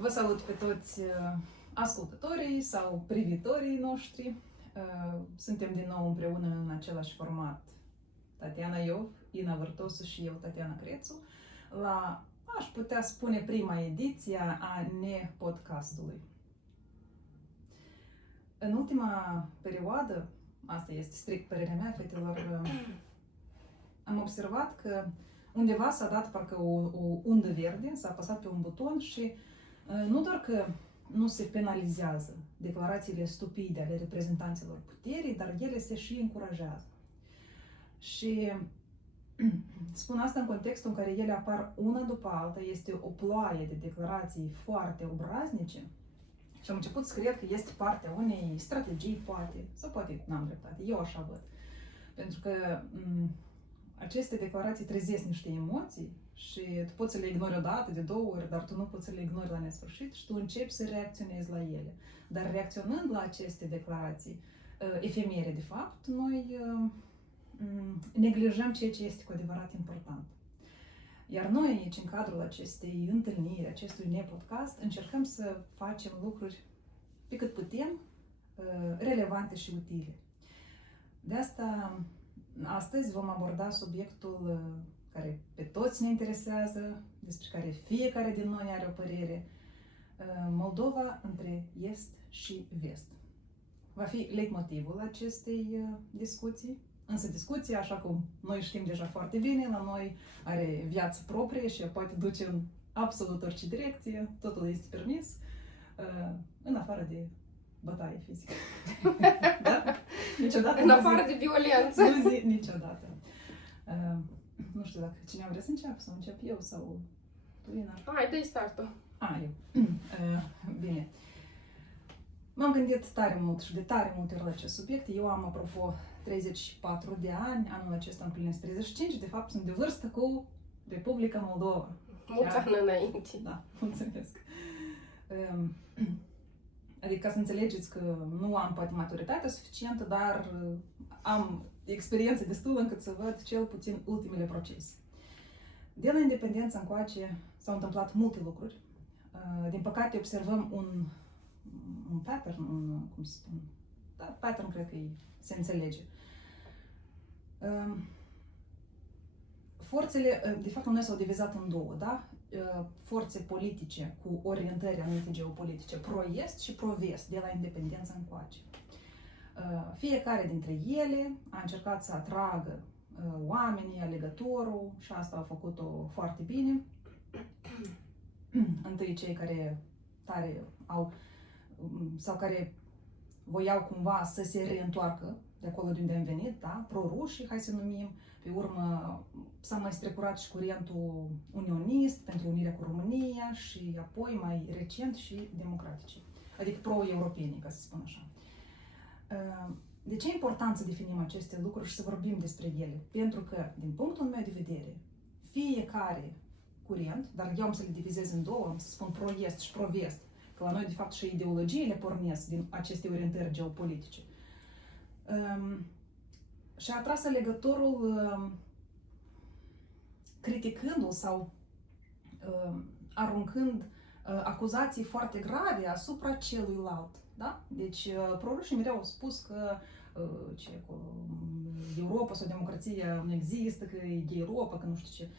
Vă salut pe toți ascultătorii sau privitorii noștri. Suntem din nou împreună în același format. Tatiana Iov, Ina Vârtosu și eu, Tatiana Crețu, la, aș putea spune, prima ediție a ne-podcastului. În ultima perioadă, asta este strict părerea mea, fetelor, am observat că undeva s-a dat parcă o undă verde, s-a apăsat pe un buton și nu doar că nu se penalizează declarațiile stupide ale reprezentanților puterii, dar ele se și încurajează. Și spun asta în contextul în care ele apar una după alta, este o ploaie de declarații foarte obraznice și am început să cred că este partea unei strategii, poate, sau poate n-am dreptate, eu așa văd. Pentru că aceste declarații trezesc niște emoții și tu poți să le ignori o dată, de două ori, dar tu nu poți să le ignori la nesfârșit și tu începi să reacționezi la ele. Dar reacționând la aceste declarații efemere, de fapt, noi neglijăm ceea ce este cu adevărat important. Iar noi aici, în cadrul acestei întâlniri, acestui ne-podcast, încercăm să facem lucruri pe cât putem, relevante și utile. De asta, astăzi vom aborda subiectul care pe toți ne interesează, despre care fiecare din noi are o părere, Moldova între Est și Vest. Va fi leitmotivul acestei discuții, însă discuția, așa cum noi știm deja foarte bine, la noi are viață proprie și poate duce în absolut orice direcție, totul este permis, în afară de bătaie fizică. Da? Niciodată în afară de violență. Nu zi niciodată. Nu știu dacă cineva vrea să înceapă, sau încep eu, sau tu, Ina. Hai, dă-i startul. Eu. Bine. M-am gândit tare mult și de tare multe ori la acest subiect. Eu am, apropo, 34 de ani, anul acesta împlinesc 35, de fapt sunt de vârstă cu Republica Moldova. Mulți ani înainte. Da, mulțumesc. Adică ca să înțelegeți că nu am poate maturitatea suficientă, dar am experiență destulă încât să văd cel puțin ultimele procese. De la independență încoace s-au întâmplat multe lucruri. Din păcate observăm un pattern, cum se spune? Da, pattern cred că se înțelege. Forțele, de fapt, noi s-au divizat în două, da? Forțe politice cu orientări anumite geopolitice, pro-est și pro-vest, de la independență încoace. Fiecare dintre ele a încercat să atragă oamenii, alegătorul, și asta au făcut-o foarte bine. Întâi cei care tare au, sau care voiau cumva să se reîntoarcă de acolo de unde am venit, da? Pro-rușii, hai să numim. Pe urmă s-a mai strecurat și curentul unionist pentru unirea cu România și apoi mai recent și democratice, adică pro-europeni, ca să spun așa. De ce e important să definim aceste lucruri și să vorbim despre ele? Pentru că, din punctul meu de vedere, fiecare curent, dar eu am să le divizez în două, am să spun pro-est și pro-vest, că la noi, de fapt, și ideologiile pornesc din aceste orientări geopolitice. Și a atras alegătorul criticându-l sau aruncând acuzații foarte grave asupra celuilalt. Da? Deci, prorușii mereu au spus că Europa sau democrația nu există, că e Europa, că nu știu ce.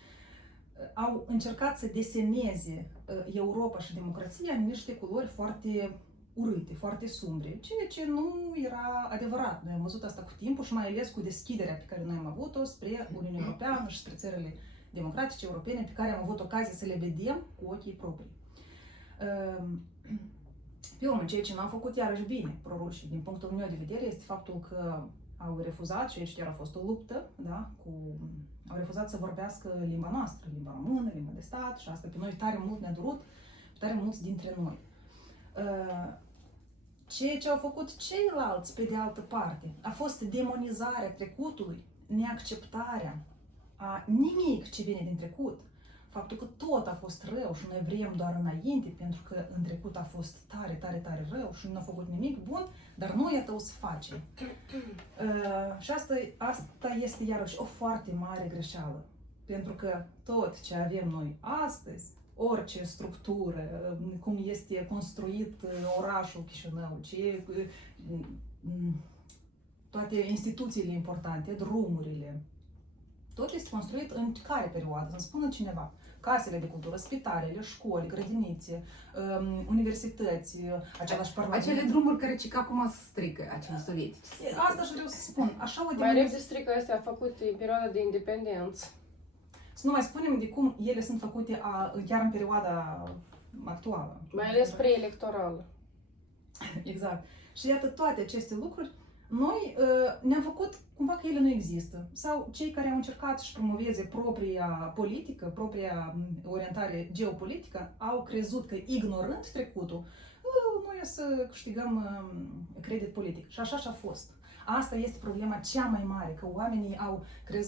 Au încercat să deseneze Europa și democrația în niște culori foarte urâte, foarte sumbre, ceea ce nu era adevărat. Noi am văzut asta cu timpul și mai ales cu deschiderea pe care noi am avut-o spre Uniunea Europeană și spre țările democratice europene pe care am avut ocazia să le vedem cu ochii proprii. Pe urmă, ceea ce n-au făcut iarăși bine prorușii, din punctul meu de vedere, este faptul că au refuzat, și aici chiar a fost o luptă, da, au refuzat să vorbească limba noastră, limba română, limba de stat, și asta pe noi tare mult ne-a durut, pe tare mulți dintre noi. Ceea ce au făcut ceilalți, pe de altă parte, a fost demonizarea trecutului, neacceptarea a nimic ce vine din trecut. Faptul că tot a fost rău și noi vrem doar înainte, pentru că în trecut a fost tare, tare, tare rău și nu a făcut nimic bun, dar noi iată o să facem. Și asta este iarăși o foarte mare greșeală. Pentru că tot ce avem noi astăzi orice structură, cum este construit orașul Chișinău, toate instituțiile importante, drumurile, tot este construit în care perioadă? Să-mi spună cineva. Casele de cultură, spitalele, școli, grădinițe, universități, același parlament. Acele drumuri care cică acum se strică, acele sovietice. Asta și vreau să spun. Așa o Mai repede strică astea făcute în perioada de independență. Să nu mai spunem de cum ele sunt făcute chiar în perioada actuală. Mai ales preelectorală. Exact. Și iată toate aceste lucruri, noi ne-am făcut cumva că ele nu există. Sau cei care au încercat să-și promoveze propria politică, propria orientare geopolitică, au crezut că ignorând trecutul, noi o să câștigăm credit politic. Și așa și-a fost. Asta este problema cea mai mare, că oamenii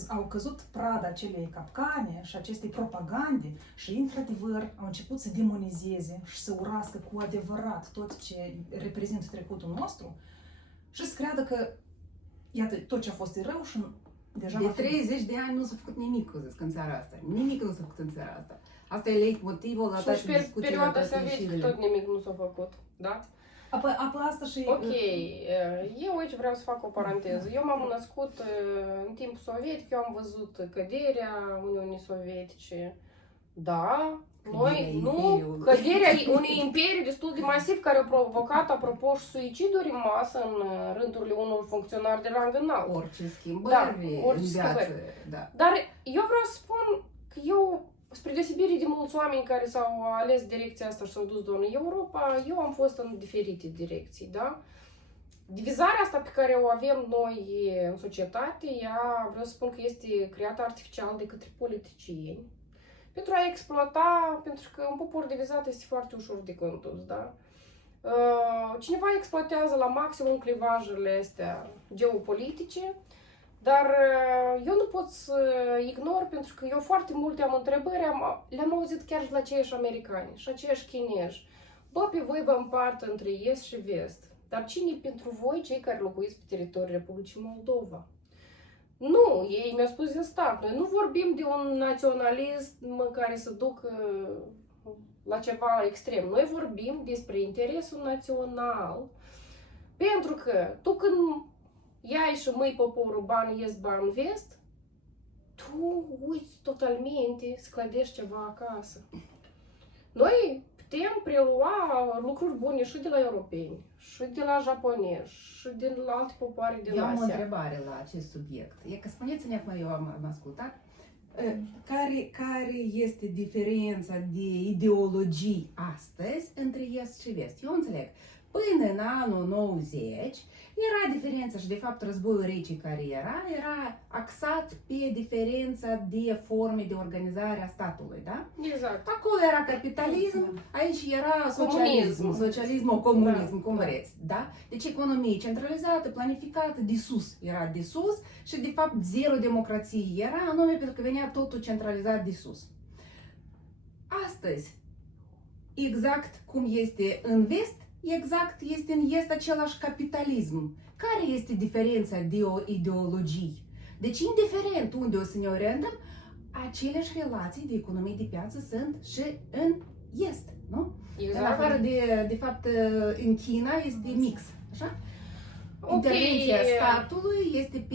au căzut prada acelei capcane și acestei propagande și, într-adevăr, au început să demonizeze și să urască cu adevărat tot ce reprezintă trecutul nostru și să creadă că, iată, tot ce a fost rău și deja... De 30 de ani nu s-a făcut nimic, zic, în țara asta. Nimic nu s-a făcut în țara asta. Asta e leitmotivul la toate Și discuțiile, la perioada toate sovietică ieșirile. tot nimic nu s-a făcut, da? Apoi asta și... Ok, eu aici vreau să fac o paranteză. Eu m-am născut în timpul sovietic, eu am văzut căderea Uniunii Sovietice. Da, noi, nu, căderea unei imperii destul de masiv care a provocat, apropo, și suiciduri în masă în rândurile unor funcționari de rang înalt. Orice schimbări orice în viață, schimbări. da. Dar eu vreau să spun că eu, spre deosebire de mulți oameni care s-au ales direcția asta și s-au dus doar în Europa, eu am fost în diferite direcții, da? Divizarea asta pe care o avem noi în societate, ea, vreau să spun că este creată artificial de către politicieni, pentru a exploata, pentru că un popor divizat este foarte ușor de condus, da? Cineva exploatează la maximum clivajele astea geopolitice, dar eu nu pot să ignor, pentru că eu foarte multe am întrebări, le-am auzit chiar și la aceiași americani și aceiași chinezi. Bă, pe voi vă împart între est și vest, dar cine pentru voi, cei care locuiți pe teritoriul Republicii Moldova? Nu, ei mi-au spus din start, noi nu vorbim de un naționalism care să ducă la ceva extrem. Noi vorbim despre interesul național, pentru că tu când iai și mâi poporul bani est, bani vest, tu uiți totalmente să clădești ceva acasă. Noi putem prelua lucruri bune și de la europeni, și de la japonezi, și din la alte popoare din Eu am o Asia. întrebare la acest subiect. E că spuneți-ne acum, eu am ascultat, care este diferența de ideologii astăzi între est și vest? Eu înțeleg. Până în anul 90 era diferența și de fapt războiul rece care era axat pe diferența de forme de organizare a statului, da? Exact. Acolo era capitalism, aici era socialism, comunism, cum vreți, da? Deci economie centralizată, planificată, de sus, era de sus și de fapt zero democrație era, anume pentru că venea totul centralizat de sus. Astăzi, exact cum este în vest, exact este în est același capitalism. Care este diferența de o ideologie? Deci, indiferent unde o să ne orientăm, aceleași relații de economie de piață sunt și în est, nu? Exact. În afară de fapt, în China este mix, așa? Ok. Intervenția statului este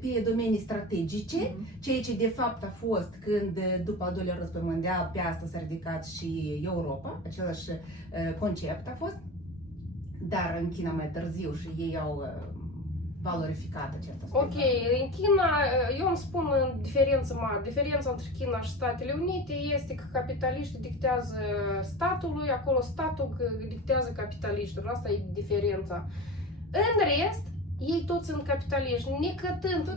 pe domenii strategice, ceea ce de fapt a fost când, după al doilea război mondial, pe asta s-a ridicat și Europa, același concept a fost, dar în China mai târziu și ei au valorificat acest aspect. Ok, în China, eu îmi spun diferența mare. Diferența între China și Statele Unite este că capitaliștii dictează statului, acolo statul dictează capitaliștilor. Asta e diferența. În rest, ei toți sunt capitaliști, necătând.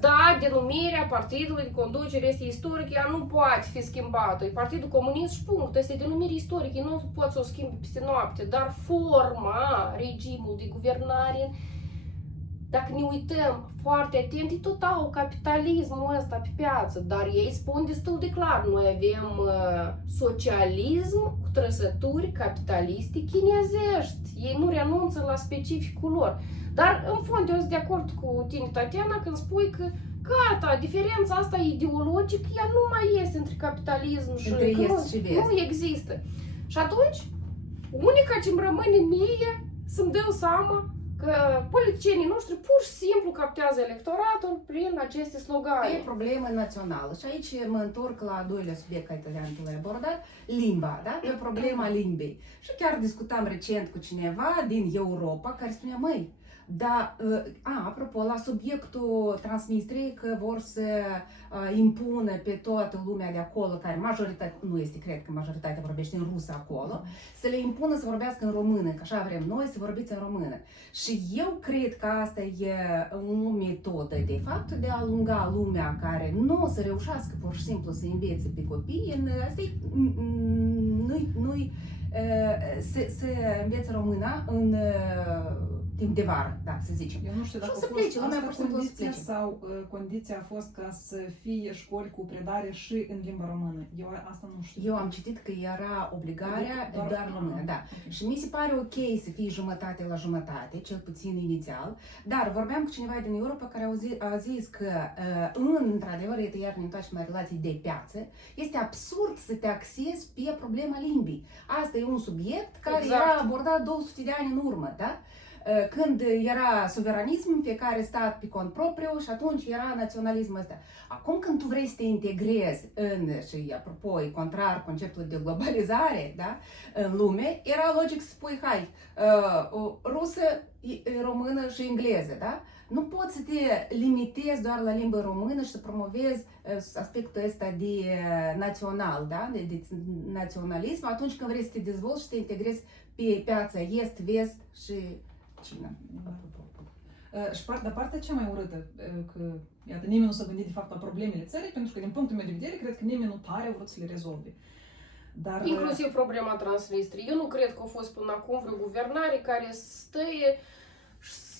Da, denumirea partidului de conducere este istorică, ea nu poate fi schimbată. E Partidul Comunist și punct, este denumire istorică, ei nu pot să o schimbe peste noapte, dar forma, regimul de guvernare, dacă ne uităm foarte atent, ei tot au capitalismul ăsta pe piață, dar ei spun destul de clar, noi avem socialism cu trăsături capitaliste chinezești, ei nu renunță la specificul lor. Dar, în fond, eu sunt de acord cu tine, Tatiana, când spui că gata, diferența asta ideologică, ea nu mai este între capitalism și... Între că est și vest. nu există. Și atunci, unica ce îmi rămâne mie să-mi dau seama că politicienii noștri pur și simplu captează electoratul prin aceste slogane. E problemă națională și aici mă întorc la al doilea subiect care tu l-ai abordat, limba, da? E problema limbii. Și chiar discutam recent cu cineva din Europa care spunea, măi, da, apropo, la subiectul Transnistriei că vor să impună pe toată lumea de acolo, care majoritatea, nu este, cred că majoritatea vorbește în rusă acolo, să le impună să vorbească în română, că așa vrem noi, să vorbiți în română. Și eu cred că asta e o metodă, de fapt, de a alunga lumea care nu o să reușească pur și simplu să învețe pe copii, să învețe româna în timp de vară, da, să zicem. Eu nu știu dacă Și o să a fost plece, lumea asta pur și simplu o să condiția plece. sau condiția a fost ca să fie școli cu predare și în limba română. Eu asta nu știu. Eu am citit că era obligarea doar română, da. Okay. Și mi se pare ok să fie jumătate la jumătate, cel puțin inițial, dar vorbeam cu cineva din Europa care a zis că, într-adevăr, iar ne întoarcem la relații de piață, este absurd să te axezi pe problema limbii. Asta e un subiect care Exact. era abordat 200 de ani în urmă, da? Când era suveranism, fiecare stat pe cont propriu și atunci era naționalismul ăsta. Acum când tu vrei să te integrezi și apropo, e contrar conceptul de globalizare, da, în lume, era logic să spui, hai, rusă, română și engleză, da? Nu poți să te limitezi doar la limba română și să promovezi aspectul ăsta de național, da? De naționalism atunci când vrei să te dezvolți și te integrezi pe piața est, vest și China. Și partea cea mai urâtă, că iată, nimeni nu s-a gândit de fapt la problemele țării, pentru că din punctul meu de vedere, cred că nimeni nu tare a vrut să le rezolve. Dar, Inclusiv problema Transnistriei. Eu nu cred că a fost până acum vreo guvernare care stăie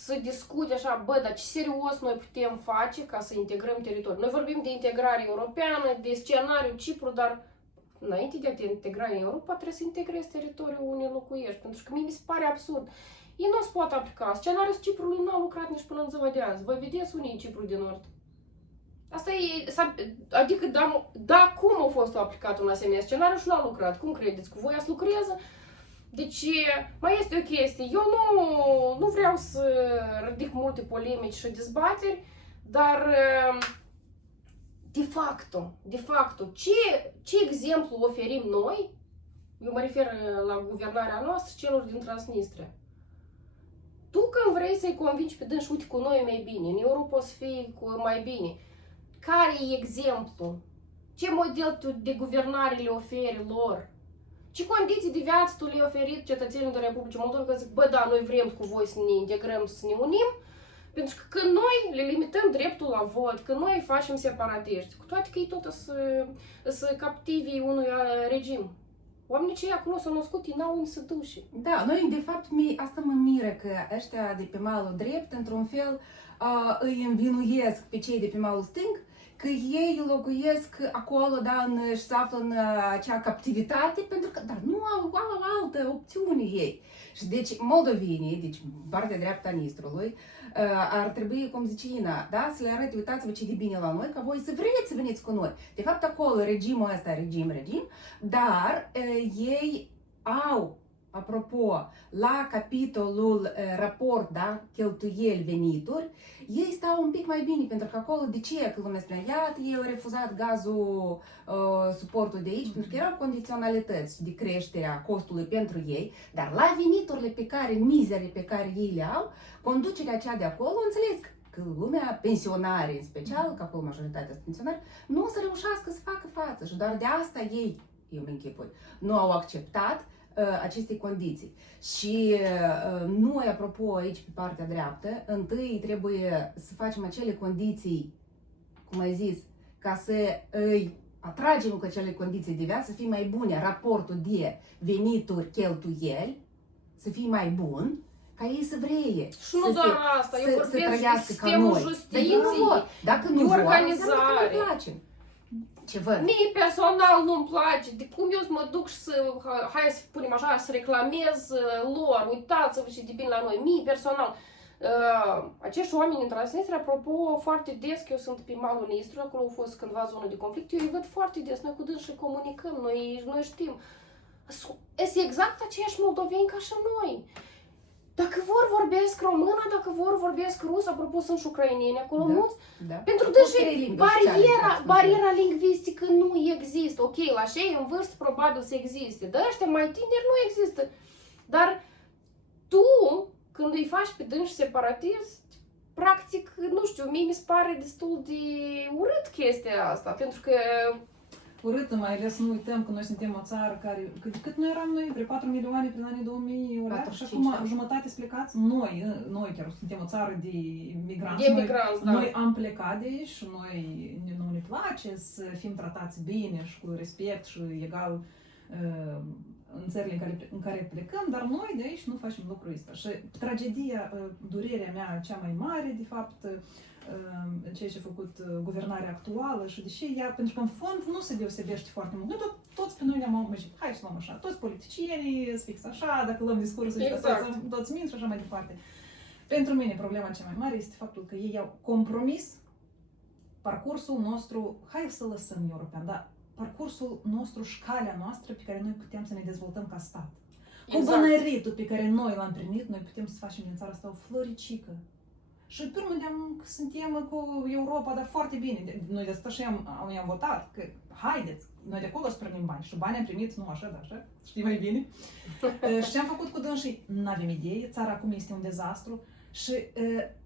să discute așa, bă, dar ce serios noi putem face ca să integrăm teritoriul. Noi vorbim de integrare europeană, de scenariul Cipru, dar înainte de a te integra în Europa, trebuie să integrezi teritoriul unde locuiești, pentru că mie mi se pare absurd. Ei nu se pot aplica. Scenariul Ciprului nu a lucrat nici până în ziua de azi. Voi vedeți unii în Cipru de Nord. Asta e, adică, da, cum a fost aplicat un asemenea scenariu și nu a lucrat. Cum credeți? Cu voia să lucreze? Deci, mai este o chestie. Eu nu vreau să ridic multe polemici și dezbateri, dar de facto, ce exemplu oferim noi, eu mă refer la guvernarea noastră, celor din Transnistria. Tu când vrei să-i convingi pe dânsi, uite, cu noi e mai bine, în Europa o să fie mai bine, care e exemplu? Ce model tu de guvernare le oferi lor? Ce condiții de viață tu le-ai oferit cetățenilor de Republica Moldova că zic, bă, da, noi vrem cu voi să ne integrăm, să ne unim, pentru că când noi le limităm dreptul la vot, când noi facem separatiști, cu toate că ei tot să captivii unui regim. Oamenii cei acolo s-au născut, ei n-au unde să duce. Da, noi de fapt asta mă miră că ăștia de pe malul drept, într-un fel, îi învinuiesc pe cei de pe malul stâng, că ei locuiesc acolo, da, și se află în acea captivitate, pentru că nu au altă opțiune ei. Și deci moldovenii, deci partea dreaptă a Nistrului, ar trebui, cum zice Ina, da, să le arăte, uitați-vă ce de bine la noi, ca voi să vreți să veniți cu noi. De fapt, acolo regimul ăsta, regim, dar ei au, apropo, la capitolul raport, da, cheltuieli, venituri, ei stau un pic mai bine, pentru că acolo, de ce? Că lumea spunea, iată, ei au refuzat gazul, suportul de aici, pentru că erau condiționalități de creștere a costului pentru ei, dar la veniturile pe care, mizere pe care ei le au, conducerea cea de acolo, înțeles că lumea, pensionare în special, că acolo majoritatea sunt pensionari, nu o să reușească să facă față și doar de asta ei, eu mă închipui, nu au acceptat aceste condiții. Și noi, apropo, aici pe partea dreaptă, întâi trebuie să facem acele condiții, cum ai zis, ca să îi atragem cu acele condiții de viață, să fie mai bune, raportul de venituri, cheltuieli, să fie mai bun, ca ei să vreie. Și nu doar asta, eu vorbesc de sistemul justiției, dacă nu de vor, organizare. nu place. Ce văd? Mie personal nu-mi place, de cum eu să mă duc și să, hai să punem așa, să reclamez lor, uitați-vă ce de bine la noi, mie personal. acești oameni din Transnistria, apropo, foarte des, că eu sunt pe malul Nistru, acolo a fost cândva zonă de conflict, eu îi văd foarte des, noi cu dânsii comunicăm, noi știm. Sunt exact aceiași moldoveni ca și noi. Dacă vor vorbesc română, dacă vor vorbesc rus, apropo sunt și ucraineni acolo mulți, pentru dânsii bariera lingvistică nu există. Ok, la cei în vârstă probabil să existe, dar ăștia mai tineri nu există. Dar tu, când îi faci pe dânsi separatist, practic, nu știu, mie mi se pare destul de urât chestia asta, pentru că urâtă, mai ales nu uităm că noi suntem o țară care, cât noi eram noi, vreo 4 milioane prin anii 2000, și acum jumătate plecați, noi chiar suntem o țară de migranți, noi am plecat de aici și nu ne place să fim tratați bine și cu respect și egal în țările în care plecăm, dar noi de aici nu facem lucrul ăsta. Și tragedia, durerea mea cea mai mare, de fapt, ceea ce a făcut guvernarea actuală și deși ea, pentru că în fond nu se deosebește foarte mult. Noi toți pe noi ne-am omăjit, hai să luăm așa, toți politicienii sunt fix așa, dacă luăm discursul exact. toți mint și așa mai departe. Pentru mine problema cea mai mare este faptul că ei au compromis parcursul nostru, hai să lăsăm european, dar parcursul nostru și calea noastră pe care noi putem să ne dezvoltăm ca stat. Cu bănăritul pe care noi l-am primit, noi putem să facem din țara asta o floricică. Și pe urmă suntem cu Europa, dar foarte bine. Noi de asta și am votat, că haideți, noi de acolo să primim bani. Și bani am primit, nu așa, dar așa, știi mai bine. Și ce am făcut cu dânsii? N-avem idee, țara acum este un dezastru. Și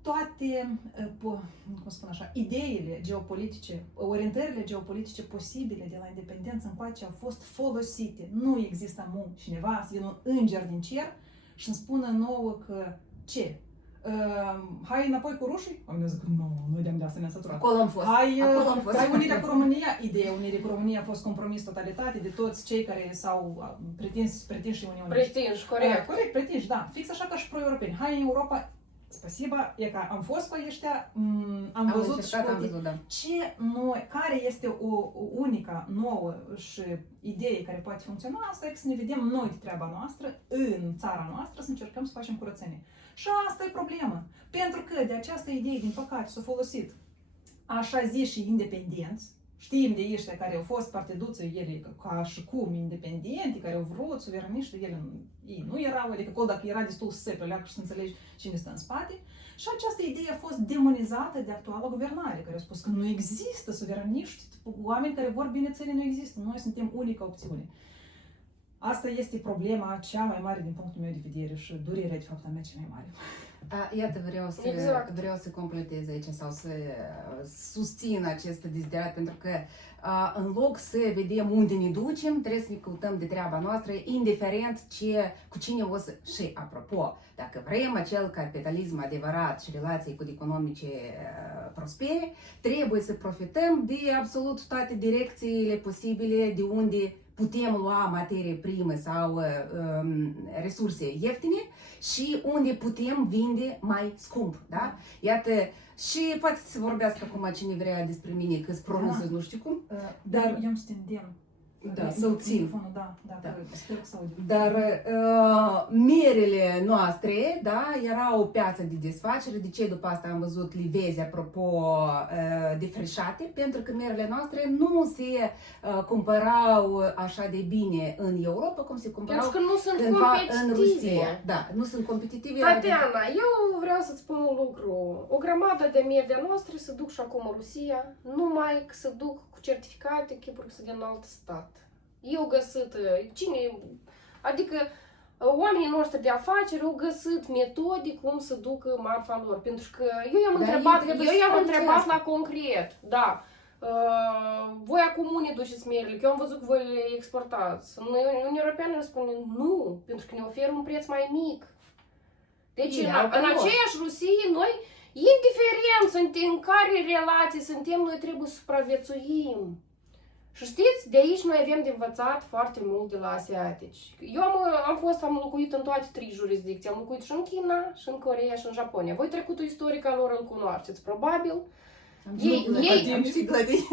toate, cum spun așa, ideile geopolitice, orientările geopolitice posibile de la independență încoace au fost folosite. Nu există cineva să vină un înger din cer și îmi spună nouă că ce? Hai înapoi cu rușii? Oamenii zic, nu, noi de-am de asta ne-am săturat. Acolo am fost. Hai unirea cu România. Ideea unirii cu România a fost compromis totalitate de toți cei care s-au pretinși Uniunii. Pretinși, corect. Corect, pretinși, da. Fix așa ca și pro-europeni. Hai în Europa, spasiba, e că am fost cu ăștia, am văzut și care este o unica nouă și idee care poate funcționa, asta e că să ne vedem noi de treaba noastră, în țara noastră, să încercăm să facem curățenie. Și asta e problema. Pentru că de această idee, din păcate, s-a folosit așa ziși independenți, știm de ăștia care au fost partiduță, ele ca și cum independenți, care au vrut suveraniști, ei nu erau, adică acolo dacă era destul să se pleacă și să înțelegi cine stă în spate. Și această idee a fost demonizată de actuala guvernare, care a spus că nu există suveraniști, oameni care vor bine țării nu există, noi suntem unica opțiune. Asta este problema cea mai mare din punctul meu de vedere și durerea de fapt a mea cea mai mare. Iată, vreau să completez aici sau să susțin acest deziderat, pentru că în loc să vedem unde ne ducem, trebuie să ne căutăm de treaba noastră, indiferent cu cine o să... Și, apropo, dacă vrem acel capitalism adevărat și relații economice prospere, trebuie să profităm de absolut toate direcțiile posibile de unde putem lua materie primă sau resurse ieftine și unde putem vinde mai scump, da? Iată, și poate să vorbească acum cine vrea despre mine, că-s pronunță nu știu cum. Dar eu îmi stindem. Da, să-l țin. Da, sper să aud. Dar merele noastre, da, era o piață de desfacere, de ce după asta am văzut livezi, apropo, defrișate, pentru că merele noastre nu se cumpărau așa de bine în Europa, cum se cumpărau pentru că nu sunt în Rusia. Da, nu sunt competitive. Tatiana, eu vreau să-ți spun un lucru. O grămadă de mieri de noastre se duc și acum în Rusia, numai că se duc cu certificate, chipuri că sunt din alt stat. Eu găsit, adică oamenii noștri de afaceri au găsit metode cum să ducă marfa lor, pentru că eu i-am întrebat la concret, da, voi acum unde duceți mierile, că eu am văzut că voi le exportați. Uniunea Europeană răspunde nu, pentru că ne oferă un preț mai mic. Deci în aceeași Rusie noi, indiferent în care relații suntem, noi trebuie să supraviețuim. Și știți, de aici noi avem de învățat foarte mult de la asiatici. Eu am locuit în toate 3 jurisdicții. Am locuit și în China, și în Coreea, și în Japonia. Voi trecutul istoric al lor îl cunoașteți, probabil. Am și plătit.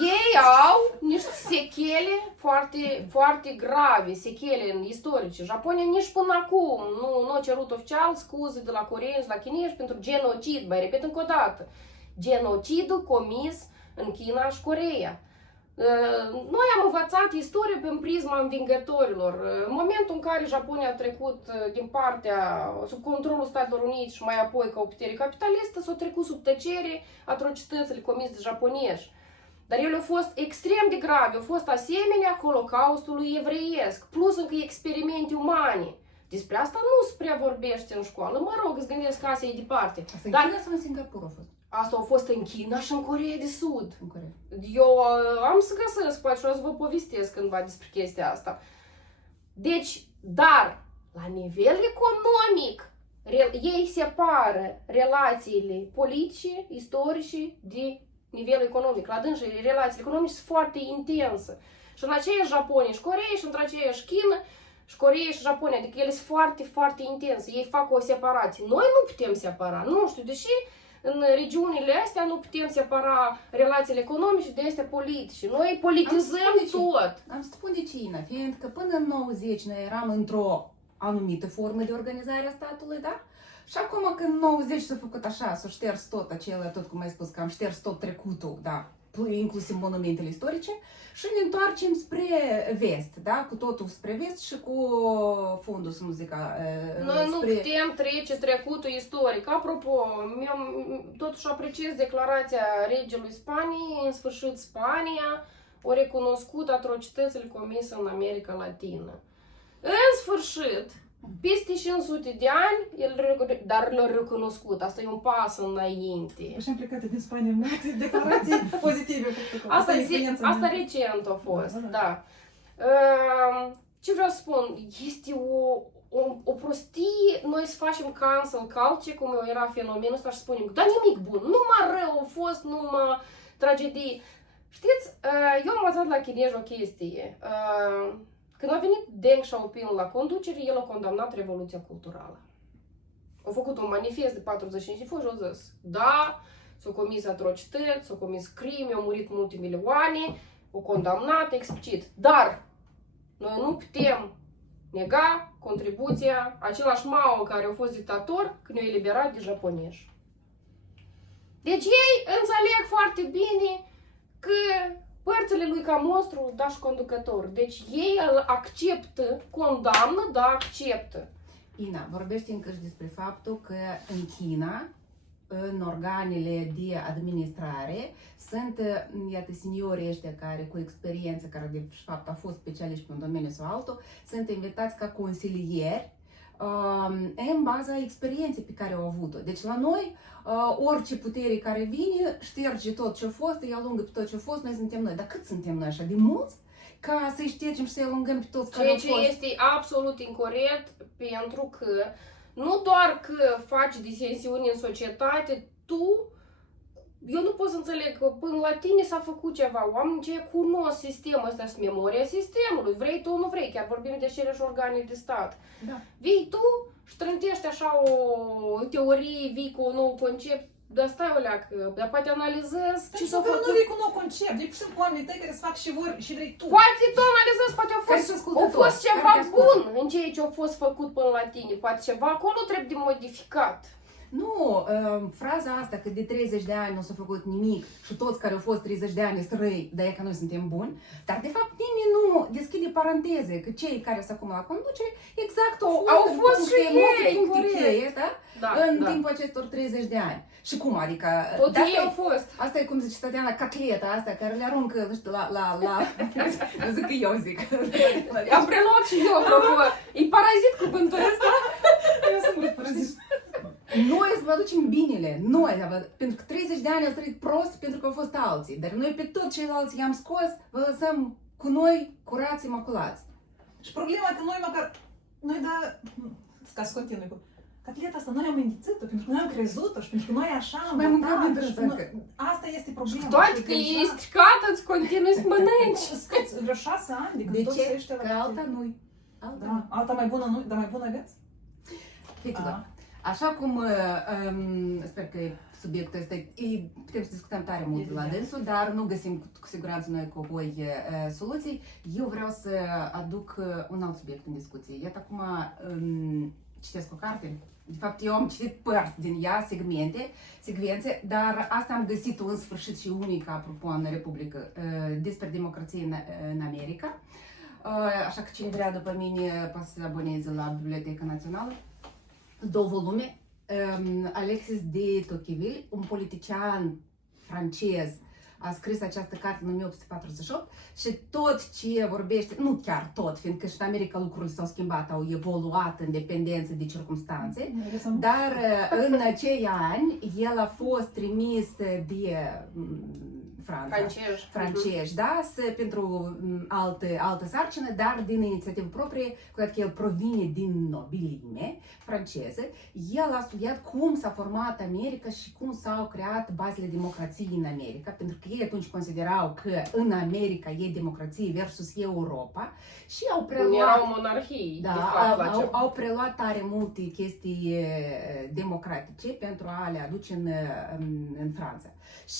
Ei au niște sechele foarte, foarte grave, sechele istorice. Japonia nici până acum nu a cerut oficial scuze de la coreeni și la chinezi pentru genocid. Mai repet încă o dată. Genocidul comis în China și Coreea. Noi am învățat istoria prin prisma învingătorilor. În momentul în care Japonia a trecut din partea, sub controlul Statelor Unite și mai apoi ca o putere capitalistă, s-a trecut sub tăcere atrocitățile comise de japoniezi. Dar ele au fost extrem de grave, au fost asemenea Holocaustului evreiesc, plus încă experimente umane. Despre asta nu se prea vorbește în școală. Mă rog, îți gândesc că asta e departe. Asta în Dar China sau în Singapur a fost? asta a fost în China și în Coreea de Sud. În Coreea. Eu am să găsesc, poate și o să vă povestesc cândva despre chestia asta. Deci, dar, la nivel economic, ei separă relațiile politice, istorice, de nivel economic. La dânsă, relațiile economice sunt foarte intense. Și în aceeași Japonia și Coreea, și între aceeași China, și Coreea și Japonia, adică ele sunt foarte, foarte intense. Ei fac o separație. Noi nu putem separa. Nu știu, deși în regiunile astea nu putem separa relațiile economice de astea politice. Noi politizăm tot. Am să spun de China, fiindcă până în 90 noi eram într-o anumită formă de organizare a statului, da? Și acum când în 90 s-a făcut așa, s-a șters tot acela, tot cum ai spus, că am șters tot trecutul, da? Inclusiv monumentele istorice, și ne întoarcem spre vest, da? Cu totul spre vest și cu fondul, să nu zic, Noi nu putem trece trecutul istoric. Apropo, eu totuși apreciez declarația regelui Spaniei. În sfârșit, Spania a recunoscut atrocitățile comise în America Latină. În sfârșit, peste 500 de ani, dar l-a recunoscut. Asta e un pas înainte. Așa am plecat din Spania multe declarații pozitive. Asta recent a fost, da. Ce vreau să spun? Este o prostie, noi să facem cancel culture, cum era fenomenul ăsta, și spunem, dar nimic bun, numai rău a fost, numai tragedii. Știți, eu am învățat la chinezi o chestie. Când a venit Deng Xiaoping la conducere, el a condamnat Revoluția Culturală. A făcut un manifest de 45 de foi și a zis, da, s-au comis atrocități, s-au comis crime, au murit multe milioane, au condamnat explicit. Dar noi nu putem nega contribuția același Mao care a fost dictator când ne-a eliberat de japoniezi. Deci ei înțeleg foarte bine că părțile lui ca monstru, da, și conducător. Deci ei îl acceptă, condamnă, dar acceptă. Ina, vorbește încă și despre faptul că în China, în organele de administrare, sunt, iată, seniorii ăștia care, cu experiență, care de fapt au fost specialiști pe un domeniu sau altul, sunt invitați ca consilieri în baza experienței pe care au avut-o. Deci la noi, orice putere care vine, șterge tot ce a fost, îi alungă pe tot ce a fost, noi suntem noi. Dar cât suntem noi așa de mulți ca să-i ștergem și să-i alungăm pe toți care au fost? Ceea ce este absolut incorect, pentru că nu doar că faci disensiuni în societate, eu nu pot să înțeleg că până la tine s-a făcut ceva, oamenii ce cunosc sistemul ăsta, sunt memoria sistemului, vrei tu, nu vrei, chiar vorbim de aceleași organe de stat. Da. Vii tu și trântești așa o teorie, vii cu un nou concept, dar stai o leacă, dar poate analizezi ce s-a făcut. Nu vii cu nou concept, e pur și simplu oamenii tăi care să fac și vrei tu. Poate tu analizezi, poate a fost ceva bun în ceea ce a fost făcut până la tine, poate ceva acolo trebuie modificat. Nu, fraza asta că de 30 de ani nu s-a făcut nimic și toți care au fost 30 de ani sunt răi, de că noi suntem buni, dar de fapt nimeni nu deschide paranteze, că cei care sunt acum la conducere exact au fost și ei, cheie, da? Da, în timpul acestor 30 de ani. Și cum, adică... Tot ei au fost. Asta e cum zice Tatiana, catleta asta care le aruncă, nu știu, nu zic că eu zic. Am preluat și eu, apropo. E parazit cuvântul ăsta. Eu sunt mult parazit. Noi să vă aducem binele, noi, pentru că 30 de ani au trăit prost pentru că au fost alții, dar noi pe toți ceilalți i-am scos, vă lăsăm cu noi curați, imaculați. Și problema e că noi măcar, ca să continui cu catleta asta, noi am înghițit-o, pentru că noi am crezut-o și pentru că noi așa am votat. Asta este problema. Toate că e stricată, îți continui să mănânci. Scuți, vreo 6 ani de când de toți ce? ăștia Că alta nu-i. Alta mai bună nu, dar mai bună aveți? Fiți, Așa cum sper că subiectul ăsta putem să discutăm tare mult la dânsul, dar nu găsim cu siguranță noi cu voi soluții. Eu vreau să aduc un alt subiect în discuție. Iată acum citesc o carte. De fapt, eu am citit părți din ea, secvențe, dar asta am găsit în sfârșit și unică, apropo, în Republică, despre democrație în America. Așa că cine vrea după mine poate să se aboneze la Biblioteca Națională. 2 volume. Alexis de Tocqueville, un politician francez, a scris această carte în 1848 și tot ce vorbește, nu chiar tot, fiindcă și în America lucrurile s-au schimbat, au evoluat în dependență de circumstanțe, dar în acei ani el a fost trimis de francezi, da, pentru altă sarcină, dar din inițiativă proprie, cu toate că el provine din nobilime franceză, el a studiat cum s-a format America și cum s-au creat bazele democrației în America, pentru că ei atunci considerau că în America e democrație versus Europa și au preluat... Erau monarhii, da, de fapt, au preluat tare multe chestii democratice pentru a le aduce în Franța.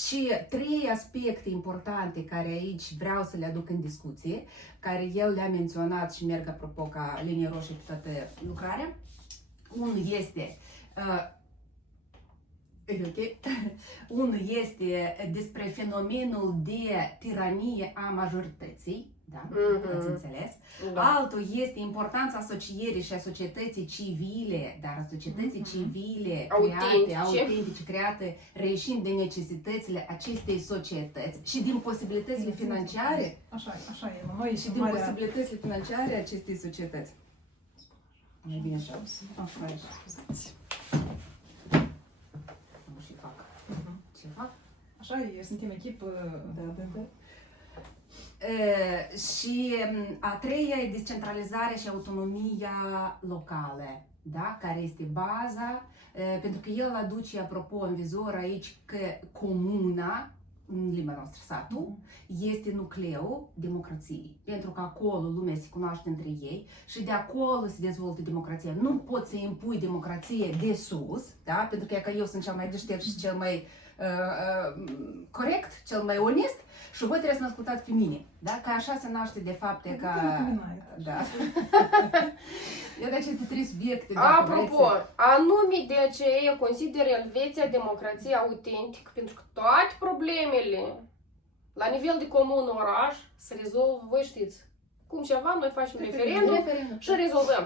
Și 3 aspecte importante care aici vreau să le aduc în discuție, care el le-a menționat și merg apropo ca linie roșie pe toată lucrarea. Unul este unul este despre fenomenul de tiranie a majorității, da, ați înțeles. Da. Altul este importanța asocierii și a societății civile, dar a societății civile autentice, create reieșind din necesitățile acestei societăți și din posibilitățile financiare. Așa e, noi și din posibilitățile financiare acestei societăți. Mai bine așa. Așa e, scuzați. Și fac. Ce fac? Așa e, suntem echipă. Da. Și a 3-a e descentralizarea și autonomia locală, da? Care este baza, pentru că el aduce, apropo, în vizor aici că comuna, în limba noastră satul, este nucleul democrației, pentru că acolo lumea se cunoaște între ei și de acolo se dezvoltă democrația. Nu poți să impui democrație de sus, da? Pentru că eu sunt cel mai deștept și cel mai corect, cel mai onest și voi trebuie să mă ascultați pe mine, da? Că așa se naște de fapt ca... Da. Eu de aceste 3 subiecte, apropo, anume de aceea eu consider Elveția democrație autentică, pentru că toate problemele la nivel de comun, oraș, se rezolvă, voi știți, cum ceva, noi facem referendum și rezolvăm.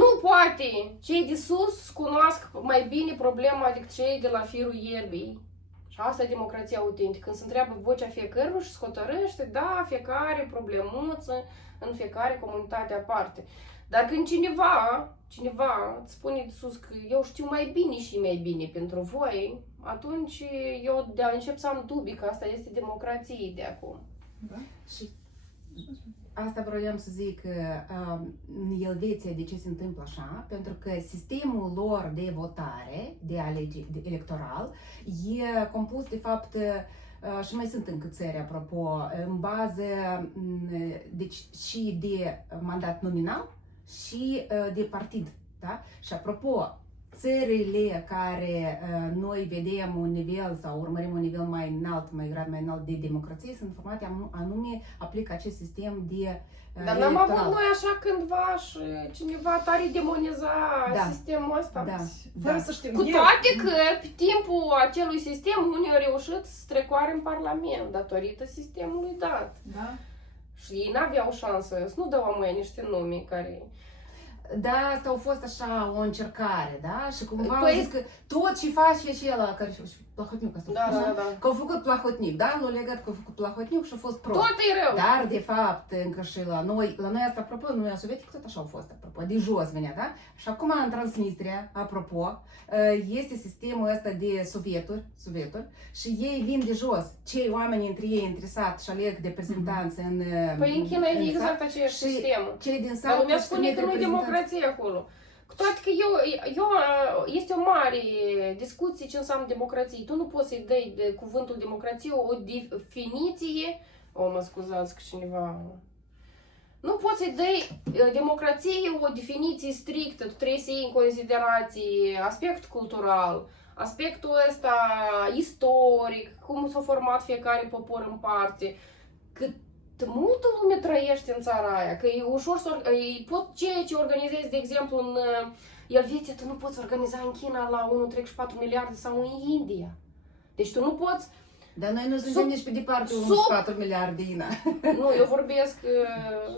Nu poate cei de sus cunosc mai bine problema decât cei de la firul ierbii. Și asta e democrația autentică. Când se întreabă vocea fiecăruia și se hotărăște, da, fiecare problemuță în fiecare comunitate aparte. Dar când cineva îți spune de sus că eu știu mai bine și mai bine pentru voi, atunci eu încep să am dubii că asta este democrație de acum. Da? Și asta vroiam să zic în Elveția de ce se întâmplă așa, pentru că sistemul lor de votare, de electoral, e compus de fapt, și mai sunt încă țări, apropo, în bază deci, și de mandat nominal și de partid. Da? Și apropo, țările care noi vedem un nivel sau urmărim un nivel mai înalt, grad mai înalt de democrație, sunt formate anume, aplică acest sistem de dar n-am avut noi așa cândva și cineva tare demoniza sistemul ăsta. Da. Să știm. Cu toate că pe timpul acelui sistem unii au reușit să strecoare în Parlament datorită sistemului dat. Da. Și ei n-aveau șansă să nu dau amâia niște nume care... Da, asta a fost așa o încercare, da? Și cumva au zis că tot ce face și ăla, care Plahotniuc asta. Da. Că au făcut Plahotniuc, da? L-au legat că au făcut Plahotniuc și a fost pro. Tot e rău. Dar, de fapt, încă și la noi asta, apropo, în Uniunea Sovietică tot așa au fost, apropo, de jos venea, da? Și acum în Transnistria, apropo, este sistemul ăsta de sovieturi și ei vin de jos. Cei oameni între ei interesați și aleg reprezentanți în Păi în China e exact aceeași sistem. Cei din sat... Dar lumea spune că nu e democrație acolo. Cu toate că este o mare discuție ce înseamnă democrație. Tu nu poți să-i dai de cuvântul democrație o definiție. Mă scuzați că cineva... Nu poți să-i dai democrației o definiție strictă, tu trebuie să iei în considerație aspect cultural, aspectul ăsta istoric, cum s-a format fiecare popor în parte, cât multă lume trăiește în țara aia, că e ușor să pot ceea ce organizezi, de exemplu, în Elveția, tu nu poți organiza în China la 1,4 miliarde sau în India. Deci tu nu poți. Dar noi nu suntem nici pe departe 4 miliarde, Ina. Nu, eu vorbesc,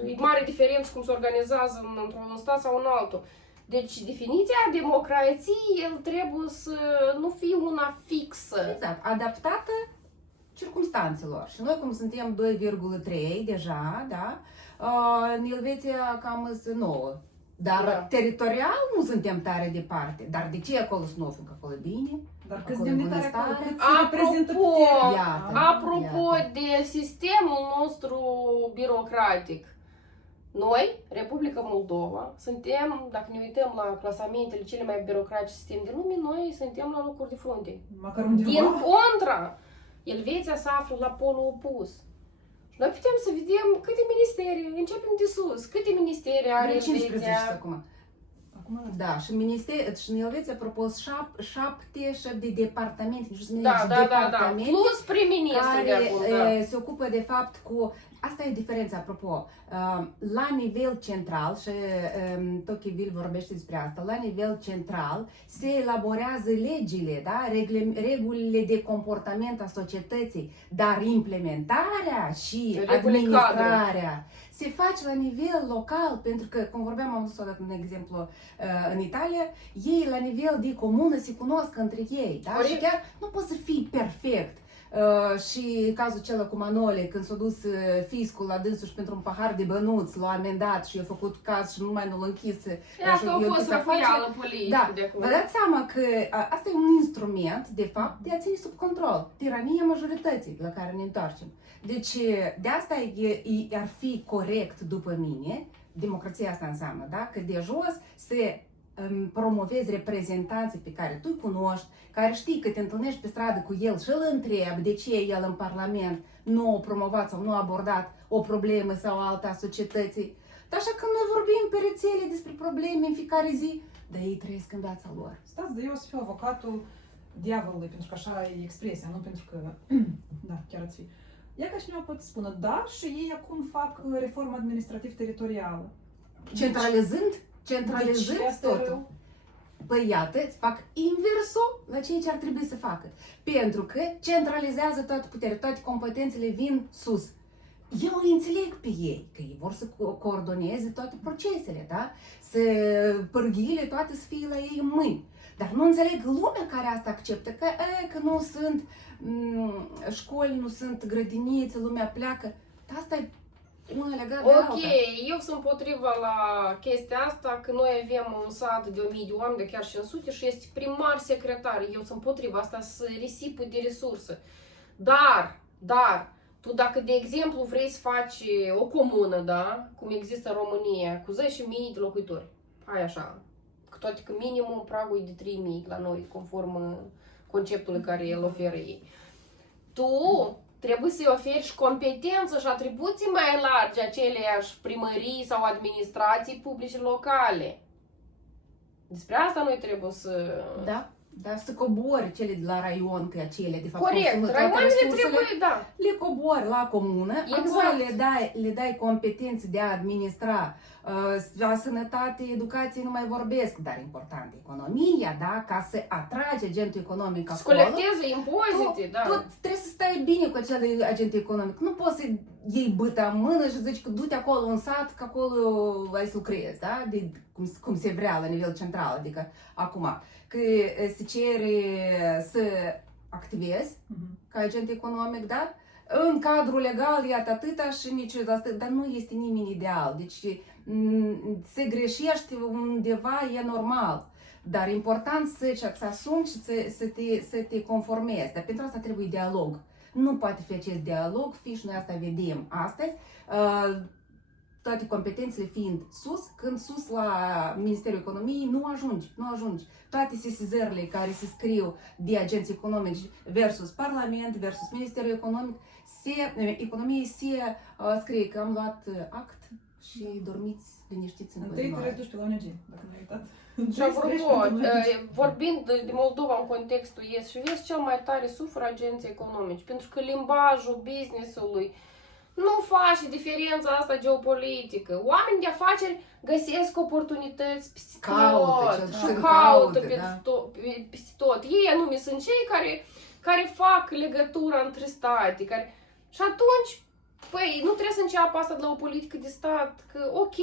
e mare diferență cum se organizează într-un stat sau în altul. Deci definiția democrației, el trebuie să nu fie una fixă. Exact, adaptată circumstanțelor. Și noi cum suntem 2,3 deja, da? În Elveția cam 9. Dar Da. teritorial nu suntem tare departe. Dar de ce acolo să nu fim? Că acolo e bine. Dar câți Acolo demnitari acolo, bunăstare. cât se reprezintă Apropo, puterea? Iată. Apropo de sistemul nostru birocratic, noi, Republica Moldova, suntem, dacă ne uităm la clasamentele cele mai birocratice sisteme din lume, noi suntem la locuri de frunte. Măcar undeva. Din contra, Elveția se află la polul opus. Și noi putem să vedem câte ministere, începem de sus, câte ministere are Are 15 Elveția. acum. Acum, Da, și în Elveția propus 7 șefi de departamente, nu știu să Da, da, da, da. departamente, Plus prim-ministru de care acum, da. se ocupă de fapt cu... Asta e diferența, apropo. La nivel central, și Tocqueville vorbește despre asta, la nivel central se elaborează legile, da? Regulile de comportament a societății, dar implementarea și Regulile administrarea se face la nivel local, pentru că, cum vorbeam, am dus odată un exemplu în Italia, ei la nivel de comună se cunosc între ei, da? Corect. Și chiar nu poți să fii perfect. Și cazul acela cu Manole, când s-a dus fiscul la dânsuși pentru un pahar de bănuț, l-a amendat și i-a făcut caz și numai nu l-a închis. Asta a fost răfuială politică Da, de acum. vă dați seama că asta e un instrument, de fapt, de a ține sub control tirania majorității la care ne întoarcem. Deci, de asta ar fi corect, după mine, democrația asta înseamnă, da? Că de jos se promovezi reprezentanții pe care tu îi cunoști, care știi că te întâlnești pe stradă cu el și îl întrebi de ce el în Parlament nu a promovat sau nu a abordat o problemă sau alta a societății. Dar așa când noi vorbim pe rețele despre probleme în fiecare zi, dar ei trăiesc în viața lor. Stați, dar eu o să fiu avocatul diavolului, pentru că așa e expresia, nu pentru că, da, chiar ați fi. Ia ca și ne pot spune, da, și ei acum fac reformă administrativ-teritorială. Centralizând totul. Păi iată, fac inversul la ceea ce ar trebui să facă. Pentru că centralizează toată puterea, toate competențele vin sus. Eu îi înțeleg pe ei, că ei vor să coordoneze toate procesele, da? Să pârghiile toate să fie la ei în mâini. Dar nu înțeleg lumea care asta acceptă, că nu sunt școli, nu sunt grădinițe, lumea pleacă. Dar asta e una legată de alta. Ok, eu sunt împotriva la chestia asta, că noi avem un sat de 1000 de oameni, de chiar 500 și este primar secretar. Eu sunt împotriva asta, să risipă de resurse. Dar, tu dacă, de exemplu, vrei să faci o comună, da, cum există în România, cu 10.000 de locuitori, hai așa, cu toate că minimum pragul e de 3.000 la noi, conform conceptului care îl oferă ei. Tu trebuie să-i oferi și competență și atribuții mai largi aceleași primării sau administrații publice locale. Despre asta noi trebuie să... Da? Dar să cobori cele de la raion, că acelea, de fapt, Corect, consumă toate raioanele resursele, trebuie, da. le cobori la comună, Exact. acolo le dai competențe de a administra, la sănătate, educație nu mai vorbesc, dar important, economia, da, ca să atragi agentul economic Să acolo. colecteze impozite, da. Tu trebuie să stai bine cu acel agent economic. Nu poți să iei bâta în mână și zici că du-te acolo în sat, că acolo ai să lucrezi, da? De, cum se vrea la nivel central, adică acum. Că se cere să activezi ca agent economic, da? În cadrul legal, iată atâta și nici asta, dar nu este nimeni ideal. Deci se greșește undeva, e normal. Dar important să-ți asumi și să te conformezi. Dar pentru asta trebuie dialog. Nu poate fi acest dialog, și noi asta vedem astăzi. Toate competențele fiind sus, când sus la Ministerul Economiei nu ajungi. Toate sesizările care se scriu de agenți economici versus Parlament, versus Ministerul Economic, economiei se scrie că am luat act și dormiți liniștiți în Întâi te continuare. duci pe la ONG, dacă nu ai uitat. Și apropo, vorbind de Moldova în contextul Est și Vest, cel mai tare suferă agenții economici, pentru că limbajul business-ului nu face diferența asta geopolitică. Oamenii de afaceri găsesc oportunități peste tot și caută peste tot. Ei anume sunt cei care fac legătura între state. Și atunci, păi, nu trebuie să înceapă asta de la o politică de stat, că ok,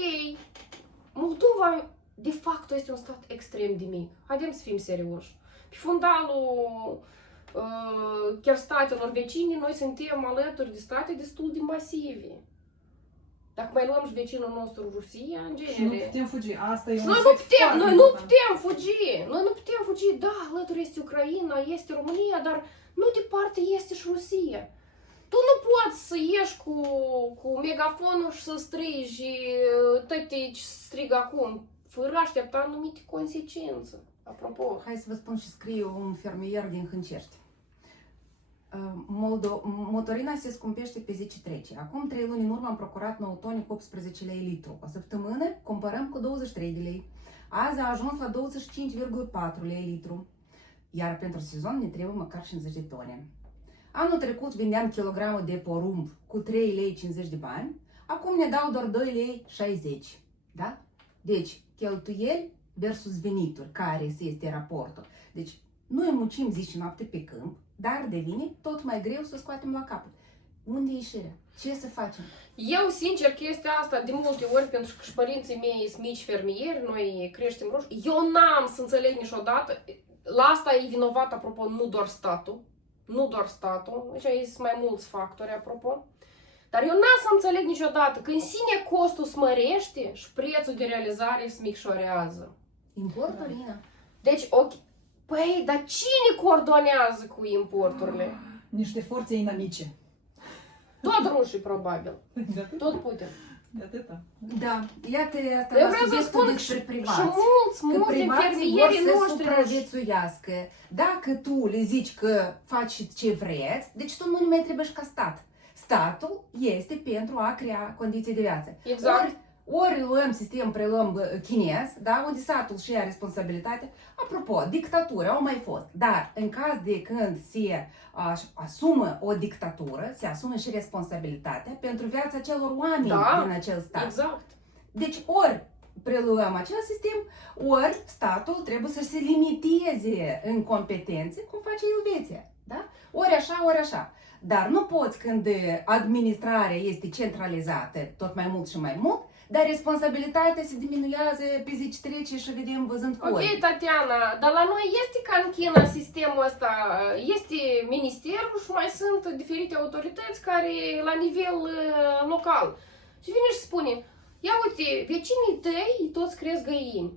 Moldova de fapt este un stat extrem de mic. Haideți să fim serioși. Pe fundalul chiar statelor vecine, noi suntem alături de state destul de masive. Dacă mai luăm și vecinul nostru Rusia, în genere. Și nu putem fugi. Asta e un Noi nu putem fugi. Noi nu putem fugi. Da, alături este Ucraina, este România, dar nu departe este și Rusia. Tu nu poți să ieși cu megafonul și să strigi tăte ce strig acum, fără a aștepta anumite consecințe. Apropo. Hai să vă spun și scriu un fermier din Hâncești. Motorina se scumpește pe zi ce trece. Acum 3 luni în urmă am procurat 9 tone cu 18 lei litru. O săptămână comparăm cu 23 de lei. Azi a ajuns la 25,4 lei litru. Iar pentru sezon ne trebuie măcar 50 de tone. Anul trecut vindeam kilogramul de porumb cu 3 lei 50 de bani. Acum ne dau doar 2 lei 60. Da? Deci, cheltuieli versus venituri, care este raportul. Deci, noi muncim zi și noapte pe câmp, dar devine tot mai greu să scoatem la capăt. Unde e ieșirea? Ce să facem? Eu, sincer, chestia asta de multe ori, pentru că și părinții mei sunt mici fermieri, noi creștem roșii, eu n-am să înțeleg niciodată, la asta e vinovat, apropo, nu doar statul, aici sunt mai mulți factori, apropo, dar eu n-am să înțeleg niciodată că în sine costul smărește și prețul de realizare se micșorează. Importul, Deci, ok, păi, dar cine coordonează cu importurile? Niște forțe inamice. Tot rușii, probabil. Tot Putin. De atâta. Da, iată asta Eu la vreau să subiectul spun despre și privați. mulți Că privații vor fermierii să noștri. supraviețuiască. Dacă tu le zici că faci ce vreți, deci tu nu mai trebuie ca stat. Statul este pentru a crea condiții de viață. Exact. Ori luăm sistem, preluăm chinez, da, unde statul și ia responsabilitate. Apropo, dictatura au mai fost, dar în caz de când se asumă o dictatură, se asumă și responsabilitatea pentru viața celor oameni din acel stat. Exact. Deci ori preluăm acel sistem, ori statul trebuie să se limiteze în competențe, cum face Elveția. Da? Ori așa, ori așa. Dar nu poți când administrarea este centralizată tot mai mult și mai mult, dar responsabilitatea se diminuează pe zi ce trece și vedem văzând cu Ok, ori. Tatiana, dar la noi este ca în China sistemul ăsta, este ministerul și mai sunt diferite autorități care la nivel local. Și vine și spune, ia uite, vecinii tăi toți cresc găini.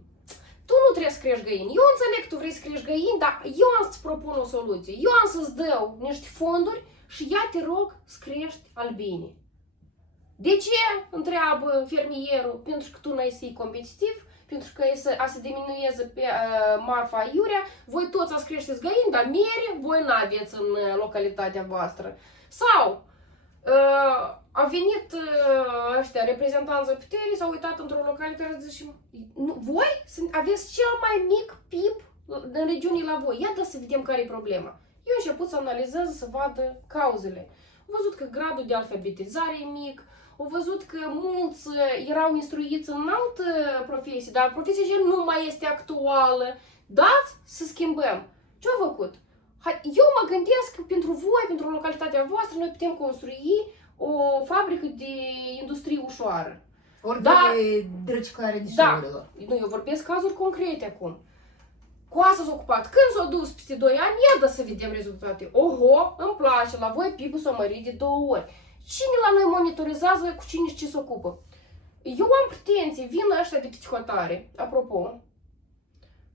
Tu nu trebuie să crești găini. Eu înțeleg că tu vrei să crești găini, dar eu am să-ți propun o soluție. Eu am să-ți dau niște fonduri și ia te rog să crești albine. De ce? Întreabă fermierul. Pentru că tu n-ai să fii competitiv, pentru că a să diminueze pe marfa iurea, voi toți ați creșteți găini, dar miere voi n-aveți în localitatea voastră. Sau a venit ăștia, reprezentanții puterii, s-au uitat într-o localitate și zice, voi aveți cel mai mic PIB în regiunii la voi. Iată să vedem care e problema. Eu am început să analizez, să vadă cauzele. Am văzut că gradul de alfabetizare e mic, am văzut că mulți erau instruiți în altă profesie, dar profesia aceea nu mai este actuală. Dați să schimbăm. Ce au făcut? Eu mă gândesc că pentru voi, pentru localitatea voastră, noi putem construi o fabrică de industrie ușoară. Ori de reciclare deșeurilor. Nu, eu vorbesc cazuri concrete acum. Cu asta s-a ocupat. Când s-a dus peste 2 ani, iată să vedem rezultate. Oho, îmi place, la voi PIB-ul s-a mărit de 2 ori. Cine la noi monitorizează cu cine și ce se ocupă? Eu am pretenții, vin ăștia de psihotare, apropo,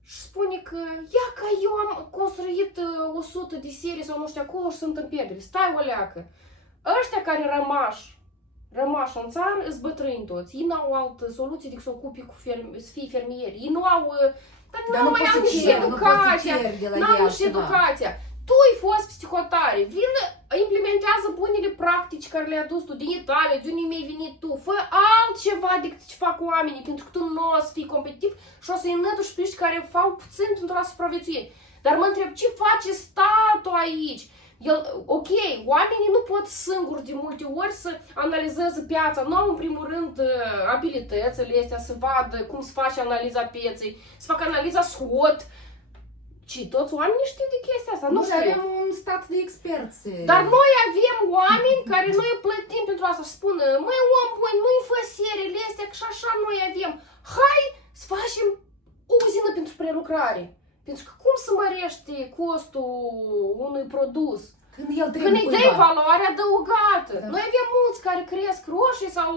și spune că, ia că eu am construit 100 de serii sau nu știu acolo și sunt în pierdere. Stai o leacă. Ăștia care rămași în țară, îți bătrâni toți. Ei n-au altă soluție decât să ocupe să fie fermieri. Ei nu au... Dar nu mai au nici educația. N-au nici educația. Tu ai fost psihotare, vină, implementează bunele practici care le-ai adus tu din Italia, de unde mi-ai venit tu, fă altceva decât ce fac oamenii, pentru că tu nu o să fii competitiv și o să-i înătuși pe ăștia care fac puțin pentru a supraviețui. Dar mă întreb, ce face statul aici? Ok, oamenii nu pot singuri de multe ori să analizeze piața, nu au în primul rând abilitățile astea să vadă cum se face analiza pieței, să facă analiza SWOT. Și toți oamenii știu de chestia asta, nu știu. avem un stat de experți. Dar noi avem oameni care noi plătim pentru asta și spun, măi om bun, nu-i fă seriile astea, că și așa noi avem. Hai să facem o uzină pentru prelucrare. Pentru că cum să mărești costul unui produs? Când el trebuie Când îi dai cuiva. valoare adăugată. Da. Noi avem mulți care cresc roșii sau,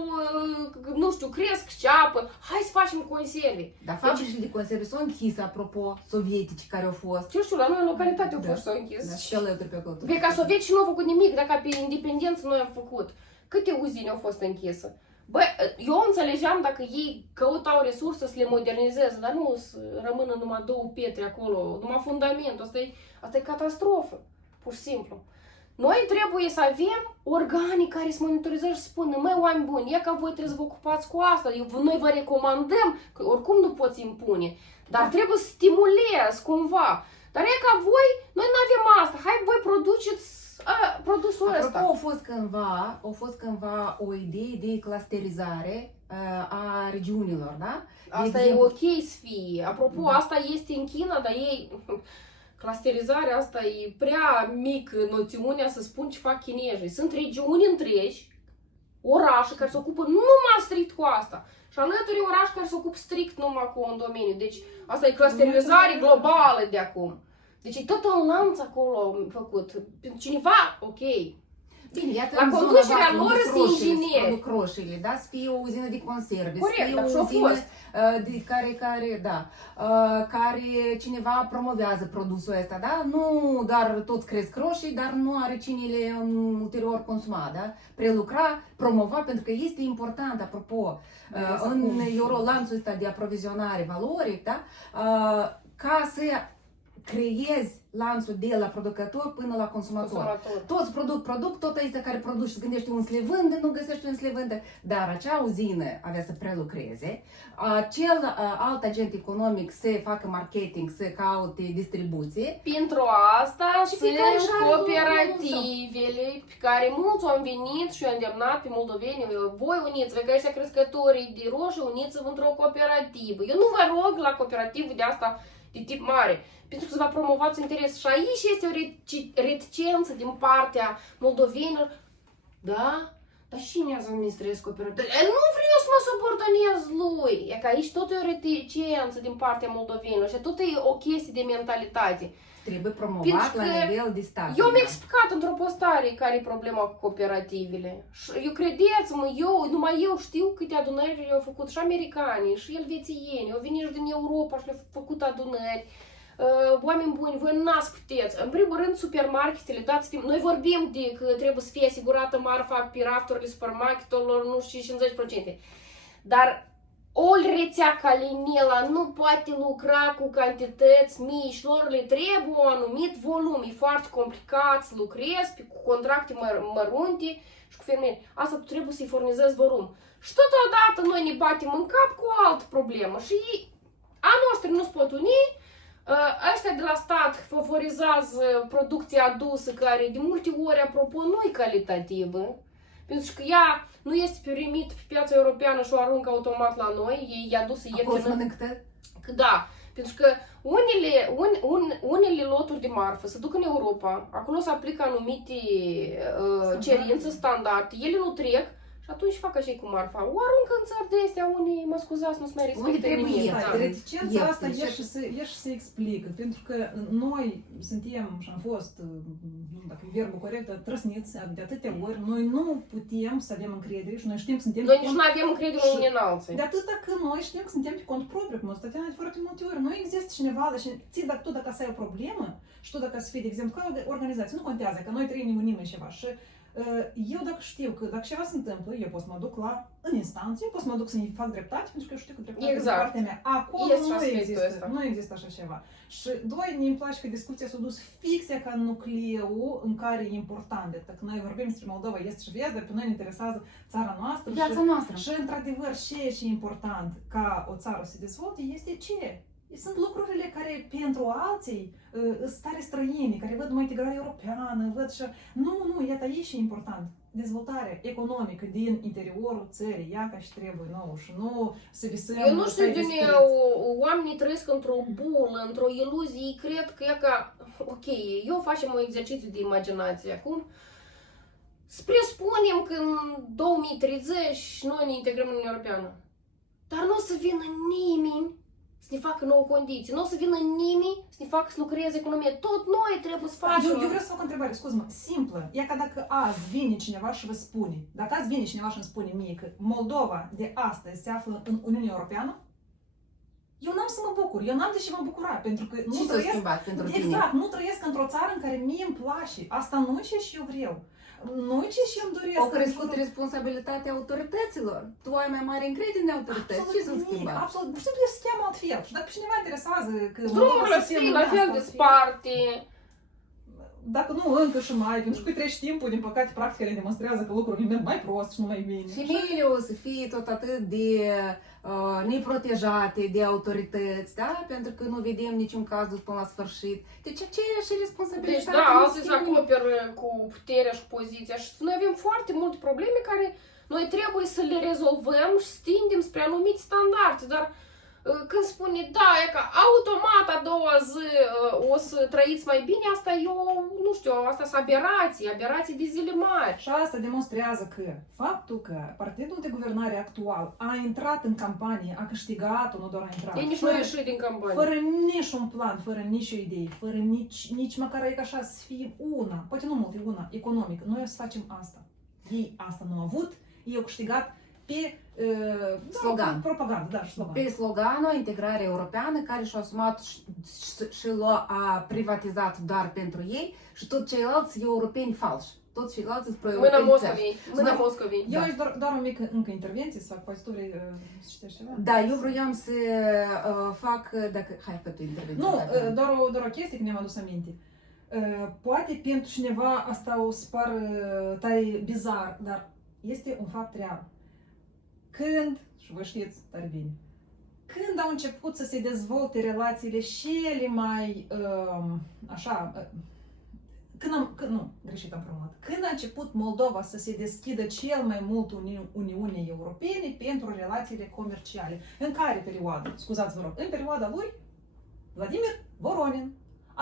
nu știu, cresc ceapă. Hai să facem conserve. Dar fabricile de conserve s-au închis, apropo, sovietici care au fost. Eu știu, la noi în localitate au Da. fost s-au închis. Da, și ele pe acolo. Pe ca sovietici nu au făcut nimic, dacă pe independență noi am făcut. Câte uzine au fost închise? Bă, eu înțelegeam dacă ei căutau resurse să le modernizeze, dar nu să rămână numai două pietre acolo, numai fundamentul. Asta e catastrofă, pur și simplu. Noi trebuie să avem organe care să monitorizeze și să spună, măi, oameni buni, e ca voi trebuie să vă ocupați cu asta, noi vă recomandăm, că oricum nu poți impune, dar trebuie să stimulezi cumva. Dar e ca voi, noi nu avem asta, hai voi produceți produsul ăsta. Apropo, a fost cândva o idee de clusterizare a regiunilor, da? Asta e ok să fie. Apropo, asta este în China, dar ei... Clusterizarea asta e prea mică noțiunea să spun ce fac chinezii. Sunt regiuni întregi, orașe care se ocupă numai strict cu asta. Și alături orașe care se ocupă strict numai cu un domeniu. Deci asta e clusterizare globală de acum. Deci e tot un lanț acolo făcut. Pentru cineva, ok. Bine, iată, la în zona conducerea voastră, lor unde sunt roșiile, ingineri. produc roșiile, da? Să fie o uzină de conserve, Corect, să fie dar o și-a uzină fost. care cineva promovează produsul ăsta, da? Nu doar toți cresc roșii, dar nu are cine le ulterior consuma, da? Prelucra, promova, pentru că este important, apropo, în lanțul ăsta de aprovizionare valoric, da? Ca să creezi lanțul de la producător până la consumator. Toți produc, tot ăsta care produci, se gândește un să le vândă, nu găsești un să le vândă, dar acea uzină avea să prelucreze, acel alt agent economic să facă marketing, să caute distribuție. Pentru asta sunt cooperativele pe care mulți au venit și au îndemnat pe moldoveni, voi uniți-vă, că ăștia crescătorii de roșii, uniți-vă într-o cooperativă. Eu nu vă rog la cooperativă de asta de tip mare, pentru că să vă promovați interes. Și aici este o reticență din partea moldovenilor. Da? Dar cine să administrez cooperativă? Nu vreau să mă subordonez lui. E că aici tot e o reticență din partea moldovenilor și tot e o chestie de mentalitate. Trebuie promovat la nivel de stat. Eu mi-am explicat într-o postare care e problema cu cooperativele. Și eu credeți-mă, numai eu știu câte adunări au făcut și americanii, și elvețieni, au venit și din Europa și le-au făcut adunări. Oameni buni, voi n-ați puteți. În primul rând, supermarketele, dați timp. Noi vorbim de că trebuie să fie asigurată marfa pe rafturile supermarketelor, nu știu, 50%. Dar o rețea ca Linela nu poate lucra cu cantități mici, lor le trebuie un anumit volum, e foarte complicat să lucrezi cu contracte mărunte și cu fermieri. Asta tu trebuie să-i furnizezi volum. Și totodată noi ne batem în cap cu o altă problemă și a noștri nu se pot uni, ăștia de la stat favorizează producția adusă, care de multe ori, apropo, nu e calitativă, pentru că ea nu este primit pe piața europeană și o aruncă automat la noi, e adusă ieftină. Da, pentru că unele loturi de marfă se duc în Europa, acolo se aplică anumite cerințe standard, ele nu trec și atunci fac așa cu marfa. O aruncă în țări de astea, unii, mă scuzați, nu-ți mai respectă nimic. Reticența asta e și se explică, pentru că noi suntem și am fost, nu știu dacă e verbul corect, trăsniți de atâtea ori, noi nu putem să avem încredere și noi știm că suntem Noi nici nu avem încredere unii în alții. De atâta că noi știm că suntem pe cont propriu, cum o stăteam de foarte multe ori. Nu există cineva, și tu dacă să ai o problemă și tu dacă să fii, de exemplu, ca o organizație, nu contează, că noi trei ne unim în ceva și Eu dacă știu că dacă ceva se întâmplă, eu pot să mă duc în instanță, eu pot să mă duc să-i fac dreptate, pentru că eu știu că dreptatea Exact. e partea mea. Acolo Este și aspectul ăsta. nu există așa ceva. Și doi, mi-mi place că discuția s-a dus fix ca în nucleul în care e important. Că noi vorbim despre Moldova, este și vest, dar pe noi ne interesează țara noastră. Viața noastră. Și într-adevăr, ce e important ca o țară să se dezvolte este ce? Sunt lucrurile care pentru alții sunt stare străine, care văd numai integrare europeană, văd și... Nu, iată aici e important. Dezvoltarea economică din interiorul țării, ea ca și trebuie nouă și nu să visăm... Eu nu știu de unde oamenii trăiesc într-o bulă, într-o iluzie, ei cred că e ca... Ok, eu facem un exercițiu de imaginație acum. Să presupunem că în 2030 noi ne integrăm în Uniunea Europeană. Dar nu o să vină nimeni să ne facă nouă condiții. Nu o să vină nimeni să ne facă să lucreze economia. Tot noi trebuie să facem. Eu vreau să fac o întrebare, scuză-mă, simplă. E ca dacă azi vine cineva și vă spune, dacă azi vine cineva și îmi spune mie că Moldova de astăzi se află în Uniunea Europeană, eu n-am să mă bucur, eu n-am de ce mă bucura, pentru că nu Ce s-a trăiesc, schimbat pentru tine? exact, nu trăiesc într-o țară în care mie îmi place. Asta nu e ce și eu vreau. Nu e ce și eu îmi doresc. Au crescut responsabilitatea autorităților. Tu ai mai mare încredere în autorități. Ce s-a schimbat? Absolut, pur și simplu se cheamă altfel. Și dacă cineva interesează că Drumurile să fie la fel de sparte. Dacă nu încă și mai, pentru că trece timpul, din păcate, practica ne demonstrează că lucrurile merg mai prost și nu mai bine. Femeile o să fie tot atât de neprotejate de autorități, da? Pentru că nu vedem niciun caz dus până la sfârșit. Deci aceeași Deci responsabilitate. da, alții se acoperă cu puterea și cu poziția și noi avem foarte multe probleme care noi trebuie să le rezolvăm și să tindem spre anumite standarde, dar când spune, da, e ca automat a doua zi o să trăiți mai bine, asta eu, nu știu, asta sunt aberații de zile mari. Și asta demonstrează că faptul că partidul de guvernare actual a intrat în campanie, a câștigat-o, nu doar a intrat. Ei nici nu ieșit din campanie. Fără nici un plan, fără nici o idee, fără nici măcar e ca așa să fie una, poate nu mult, e una, economică. Noi o să facem asta. Ei asta nu au avut, ei au câștigat pe slogan. Propagandă, da, și slogan. Pe sloganul integrare europeană care și-a asumat și l-a privatizat doar pentru ei și tot ceilalți europeni falși. Toți ceilalți sunt pro-europeni. Mâna Moscovei. Eu aș doar o mică încă intervenție să fac, poate tu vrei să citești ceva? Da, eu vroiam să fac, dacă... Hai, fă tu intervenție. Nu, doar o chestie că mi-am adus aminte. Poate pentru cineva asta o să pară tare bizar, dar este un fapt real. Când, și vă știți tare bine, când au început să se dezvolte relațiile cele mai, greșit am formulat. Când a început Moldova să se deschidă cel mai mult Uniunii Europene pentru relațiile comerciale? În care perioadă? Scuzați, vă rog, în perioada lui Vladimir Voronin.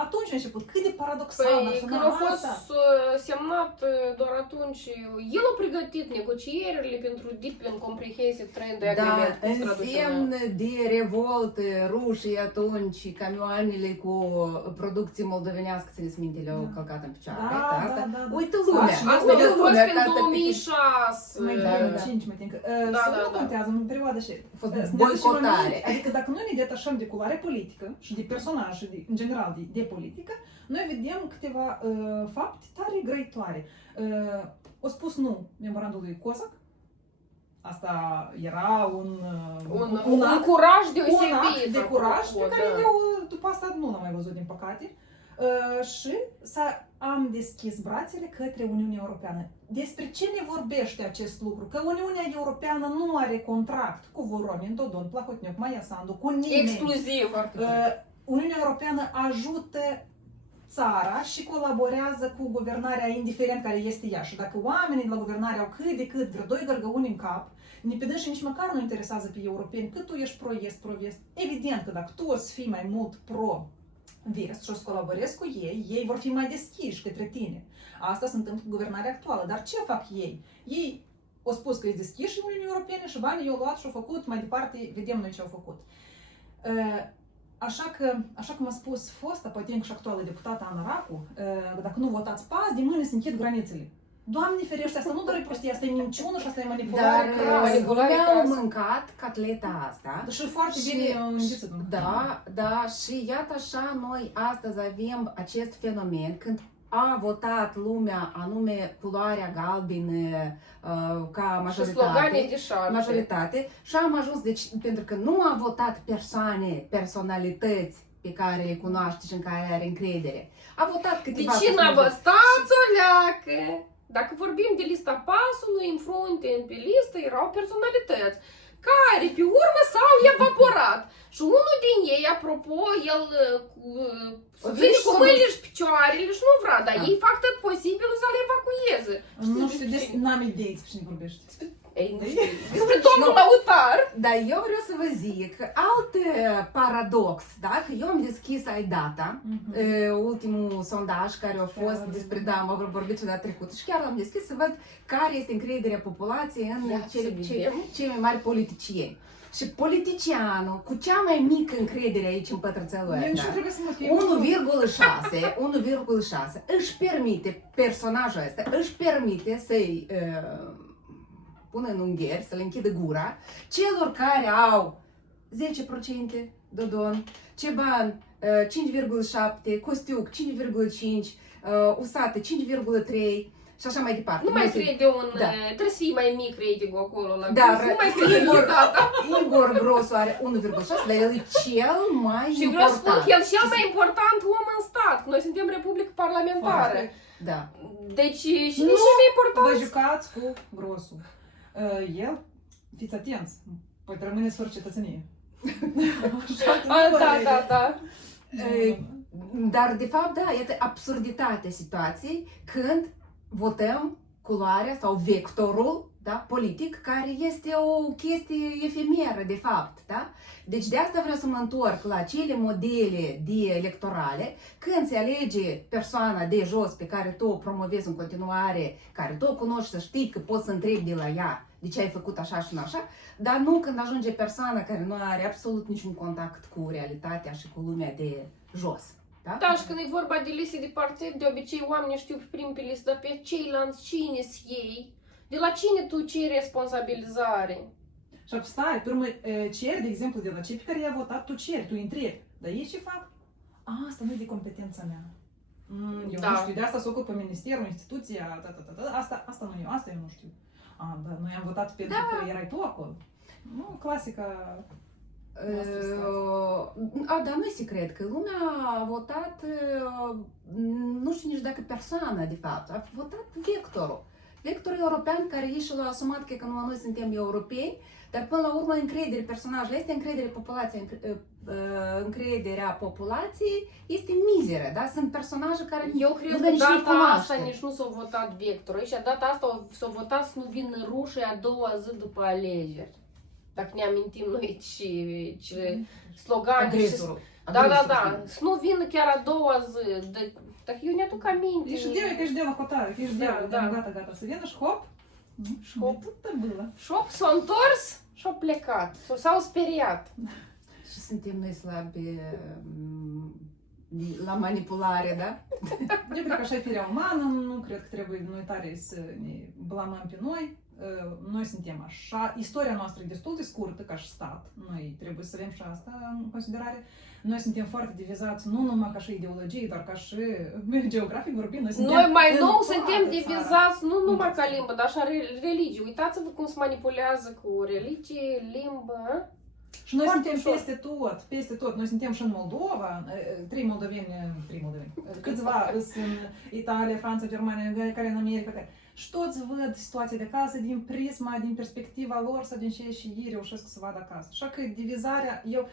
Atunci a început. Cât de paradoxal Păi, când a fost semnat doar atunci, el a pregătit negocierile pentru Deep and Comprehensive Trade Agreement. Da, în semn de revoltă rușii atunci, camioanele cu producție moldovenească, țineți minte, le-au călcat în picioare. Da. Uită lumea. Asta a fost în 2006. Mai 2005, mă tinc. Nu contează, în perioada și... A fost boicotare. Adică dacă noi ne detașăm de culoare politică și de personaj și în general de politică, noi vedem câteva fapte tare grăitoare. O spus nu memorandului Cozac. Asta era un curaj deosebit. Un act de curaj pe care eu după asta nu l-am mai văzut, din păcate. Și am deschis brațele către Uniunea Europeană. Despre ce ne vorbește acest lucru? Că Uniunea Europeană nu are contract cu Voronin, Dodon, Plahotniuc, Maia Sandu, cu nimeni. Exclusiv. Uniunea Europeană ajută țara și colaborează cu guvernarea indiferent care este ea. Și dacă oamenii de la guvernare au cât de cât vreo doi gărgăuni în cap, și nici măcar nu interesează pe europeni, că tu ești pro-est, pro-vest. Evident că dacă tu o să fii mai mult pro-vest și o să colaborezi cu ei, ei vor fi mai deschiși către tine. Asta se întâmplă cu guvernarea actuală. Dar ce fac ei? Ei au spus că e deschiși în Uniunea Europene și banii i-au luat și au făcut, mai departe vedem noi ce au făcut. Așa cum a spus fosta, poate încă și actuală deputată Ana Racu, dacă nu votați PAS, de mâine se închid granițele. Doamne ferește, asta nu doar e prostie, asta e minciună și asta e manipulare. Dar au mâncat catleta asta. Și foarte bine înghițită. Da, și iată așa, noi astăzi avem acest fenomen când a votat lumea anume culoarea galbenă ca Și slogane majoritate, de șapte. majoritate și am ajuns, deci, pentru că nu a votat personalități pe care le cunoaște și în care are încredere. A votat De câteva ce n-a personalități. stați o leacă? Dacă vorbim de lista PAS-ului, în frunte, pe listă, erau personalități care pe urmă s-au evaporat. Și unul din ei, apropo, el ține cu mâinile și picioarele și nu vrea, dar ei fac tot posibilul să-l evacueze. Nu știu, n-am idei despre cine vorbești. Ei, nu știu. Despre domnul Lautar. Dar eu vreau să vă zic alt paradox, da? Că eu am deschis iData, ultimul sondaj care a fost despre, da, am vorbit data trecută și chiar l-am deschis să văd care este încrederea populației în cei mai mari politicieni. Și politicianul cu cea mai mică încredere aici în pătrățelul ăsta, 1,6 își permite, personajul ăsta își permite să-i pună în ungheri, să le închidă gura celor care au 10% Dodon, Ceban 5,7, Costiuc 5,5, Usate 5,3 și așa mai departe. Nu mai crede trebuie să fii mai mic rating-ul acolo la Dar nu mai crede tata. Igor Grosu are 1,6, dar el e cel mai Și vreau să spun important. că el cel mai important om în stat. Noi suntem republică parlamentară. Da. Deci și nu cel mai important. Vă jucați cu grosul. El, fiți atenți, poate rămâneți fără cetățenie. Da. Dar de fapt, da, este absurditatea situației când votăm culoarea sau vectorul, da, politic, care este o chestie efemeră, de fapt, da? Deci de asta vreau să mă întorc la cele modele de electorale, când se alege persoana de jos pe care tu o promovezi în continuare, care tu o cunoști, să știi că poți să întrebi de la ea de ce ai făcut așa și nu așa, dar nu când ajunge persoana care nu are absolut niciun contact cu realitatea și cu lumea de jos. Da? Da, și când e vorba de liste de partid, de obicei oamenii știu pe prim pe listă, dar pe ceilalți cine-s ei? De la cine tu ceri responsabilizare? Și stai, pe urmă, ceri, de exemplu, de la cei pe care i-a votat, tu ceri, tu îi întrebi. Dar ei ce fac? Asta nu e de competența mea. Eu nu știu, de asta se ocupă ministerul, instituția, asta nu eu, asta eu nu știu. Da, noi am votat pentru că erai tu acolo. Nu, clasica. Dar nu e secret că lumea a votat, nu știu nici dacă persoana, de fapt, a votat vectorul. Vectorul european care ei și l-a asumat că noi suntem europeni, dar până la urmă personajul este încrederea populației este mizeră, da? Sunt personaje care eu cred că data asta nici nu s-a votat vectorul și data asta s-a votat să nu vină rușii a doua zi după alegeri. Dacă ne amintim noi ce slogane și... Da. Să nu vină chiar a doua zi. Dacă eu ne-aduc aminte... Ești делай, că ești de la hotare, că ești gata, să vină și hop. Și hop. Și hop s-a întors și-a plecat. S-au speriat. Și suntem noi slabi la manipulare, da? Eu cred că așa e firea umană, nu cred că trebuie noi tare să ne blamăm pe noi. Noi suntem așa, istoria noastră e destul de scurtă ca și stat, noi trebuie să avem și asta în considerare. Noi suntem foarte divizați, nu numai ca și ideologie, dar ca și geografic vorbind. Noi mai nou suntem divizați nu numai ca limbă, dar și religie. Uitați-vă cum se manipulează cu religie, limbă. Și noi suntem peste tot. Noi suntem și în Moldova, trei moldoveni, câțiva sunt în Italia, Franța, Germania, care în America. Și toți văd situația de acasă din prisma, din perspectiva lor sau din ce și ei reușesc să vadă acasă. Așa că divizarea, eu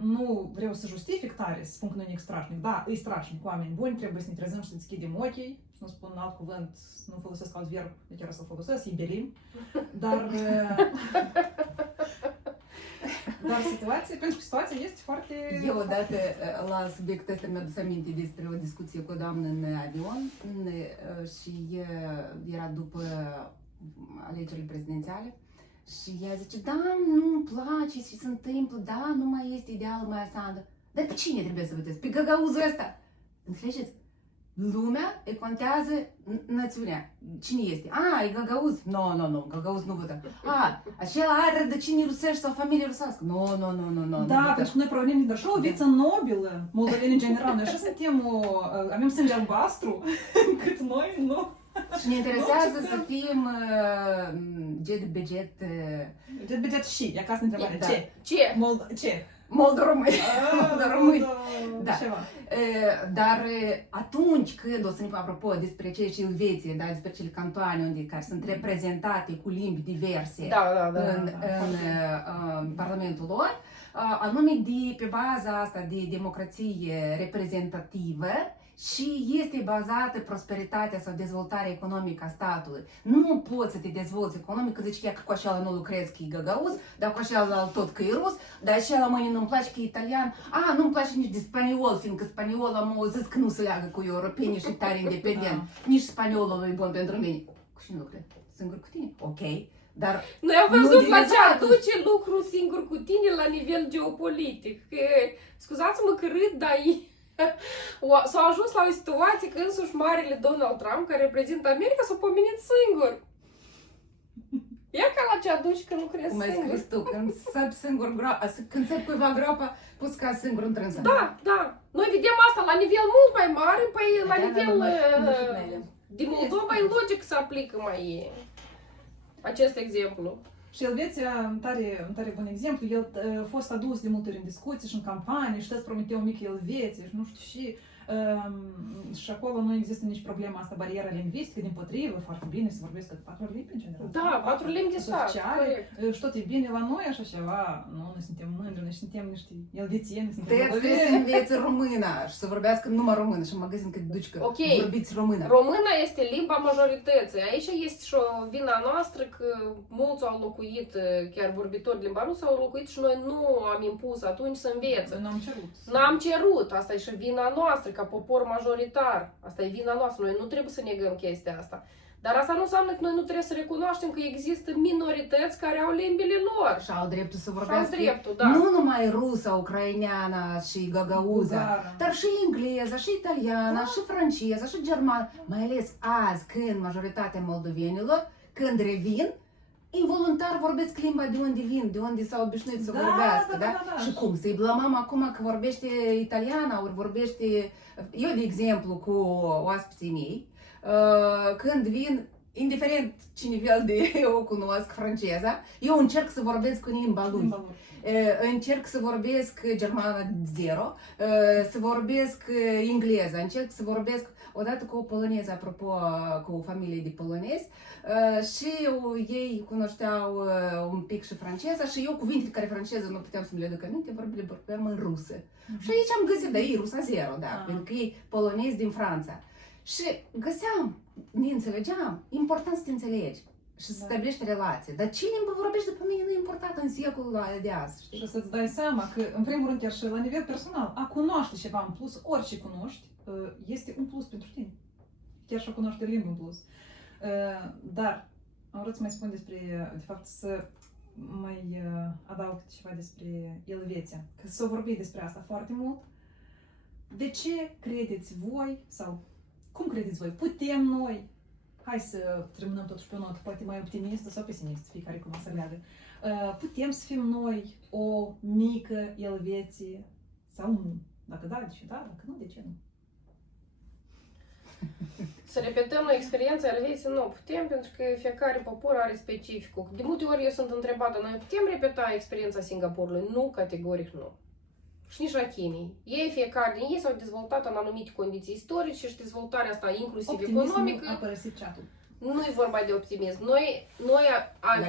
nu vreau să justific tare, să spun că nu e strașnic. Da, e strașnic, oameni buni, trebuie să ne trezăm și să deschidem ochii, să nu spun alt cuvânt, să nu folosesc alt verb, de chiar să-l folosesc, ibelim. Dar situația, pentru că situația este foarte... Eu odată la subiectul ăsta mi-a adus aminte despre o discuție cu o doamnă în avion și era după alegerile prezidențiale și ea zice, da, nu-mi place ce se întâmplă, da, nu mai este idealul mai Sandra. Dar pe cine trebuie să votez? Pe găgăuzul ăsta! Înțelegeți? lumea, îi contează națiunea. Cine este? E Gagauz? Nu, Gagauz nu votă. Acela are rădăcini rusești sau familie rusească? Nu. Da, pentru că noi provenim din Brașov, o viță nobilă, moldoveni în general. Noi așa suntem, avem sânge albastru, cât noi, nu. Și ne interesează să fim Buget și, e acasă întrebare, Da. ce? Ce? Moldoromâni. Da. Ceva. Dar atunci când o să ne apropo despre ce Elveție, da, despre cele cantoane care sunt reprezentate cu limbi diverse în Parlamentul lor, anume pe baza asta de democrație reprezentativă și este bazată prosperitatea sau dezvoltarea economică a statului. Nu poți să te dezvolți economic, că zici că cu așa nu lucrezi că e găgăuz, dar cu așa tot că e rus, dar așa mâine nu-mi place că e italian, nu-mi place nici de spaniol, fiindcă spaniol am auzit că nu se leagă cu europenii și tare independent. Nici spaniolul nu e bun pentru mine. Cu cine lucrezi? Singur cu tine? Ok. Dar noi am văzut la ce aduce lucru singur cu tine la nivel geopolitic. Că, scuzați-mă că râd, dar s-au ajuns la o situație că însuși marele Donald Trump, care reprezintă America, s-a pomenit singur. Ia ca la ce aduci că lucrezi cum ai singur. scris tu, când țep cuiva groapa, poți ca singur întrânsă. Da. Noi vedem asta la nivel mult mai mare, păi la nivel de Moldova e logic să aplică mai acest exemplu. Și Elveția, tare bun exemplu, el a fost adus de multe ori în discuții și în campanii și toți promiteau o mică Elveție și nu știu și acolo nu există nici problema asta, bariera lingvistică, dimpotrivă, foarte bine se vorbesc 4 limbi în general. Da, 4 limbi de stat, și tot e bine la noi așa ceva, nu, noi suntem mândri, noi suntem niște elvețieni, suntem trebuie să înveți româna și să vorbească numai română și în magazin când duci că vorbiți română. Româna este limba majorității. Aici este și o vina noastră că mulți au locuit, chiar vorbitori de limba rusă, au locuit și noi nu am impus atunci să învețe. N-am cerut. Asta e și vina noastră ca popor majoritar. Asta e vina noastră. Noi nu trebuie să negăm chestia asta. Dar asta nu înseamnă că noi nu trebuie să recunoaștem că există minorități care au limbile lor. Și au dreptul să vorbească da. Nu numai rusa, ucraineana și găgăuza, dar și engleza, și italiana, și franceza, și germană. Mai ales azi, când majoritatea moldovenilor, când revin, involuntar vorbesc limba de unde vin, de unde s-au obișnuit să vorbească, da? Și cum? Să-i blamăm acum că vorbește italiana, ori vorbește... Eu, de exemplu, cu oaspeții mei, când vin, indiferent ce nivel de eu cunosc franceza, eu încerc să vorbesc în limba lui. Încerc să vorbesc germană zero, să vorbesc engleză, încerc să vorbesc odată cu o poloneză, apropo, cu o familie de polonezi, și ei cunoșteau un pic și franceza și eu cuvintele care franceză nu puteam să mi le duc aminte, vorbeam în rusă. Și aici am găsit, da, ei rusa zero, da, pentru că ei polonezi din Franța. Și găseam, ne înțelegeam, important să te înțelegi și să stabilești relație. Dar ce limbă vorbești după mine nu e important în secolul de azi. Știi? Și să-ți dai seama că, în primul rând, chiar și la nivel personal, a cunoaște ceva în plus, orice cunoști, este un plus pentru tine. Chiar și a cunoaște limbă în plus. Dar am vrut să mai spun despre, de fapt, să mai adaug ceva despre Elveția. Că s-o vorbit despre asta foarte mult. De ce credeți voi, sau cum credeți voi, putem noi, hai să terminăm totuși pe o notă poate mai optimistă sau pesimistă, fiecare cum să leagă, putem să fim noi o mică Elveție sau nu? Dacă da, de ce da? Dacă nu, de ce nu? Să repetăm experiența Elveției, nu putem, pentru că fiecare popor are specificul. De multe ori eu sunt întrebată, noi putem repeta experiența Singapurului? Nu, categoric nu. Și nici la Chinei. Ei, fiecare din ei s-au dezvoltat în anumite condiții istorice și dezvoltarea asta inclusiv economică. A părăsit chatul. Nu e vorba de optimism. Noi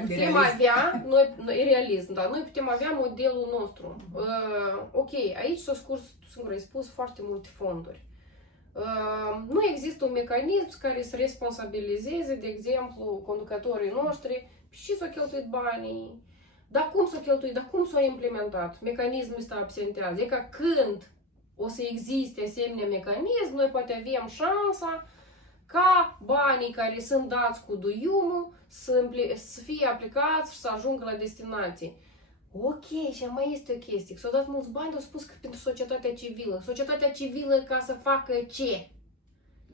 putem avea, noi realism, da, noi putem avea modelul nostru. Ok, aici s-au scurs, tu singur ai spus, foarte multe fonduri. Nu există un mecanism care să responsabilizeze, de exemplu, conducătorii noștri și s-au cheltuit banii. Dar cum s-a cheltuit, dar cum s-a implementat? Mecanismul ăsta absentează. E ca când o să existe asemenea mecanism, noi poate avem șansa ca banii care sunt dați cu duiumul să fie aplicați și să ajungă la destinație. Ok, și mai este o chestie. S-au dat mulți bani, au spus că pentru societatea civilă. Societatea civilă ca să facă ce?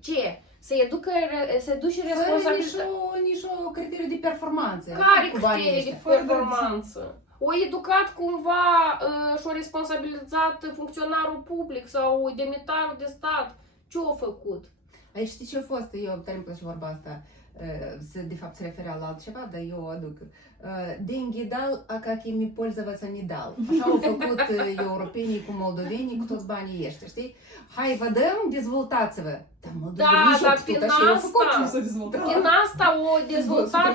ce? Se duce responsabilitatea. Nici o criteriu de performanță. Care cu banii criterii de ăștia. performanță? O educat cumva și o responsabilizat funcționarul public sau demnitarul de stat. Ce a făcut? Aici știi ce a fost? Eu tare îmi place vorba asta. De fapt se referea la altceva, dar eu o aduc. Деньги дал, а как ими пользоваться не dal. Așa au făcut europenii cu moldovenii cu toți banii ăștia, știi? Hai, vă dăm, dezvoltați-vă. Dar moldovenii și-au făcut așa, au făcut. Prin asta o dezvoltat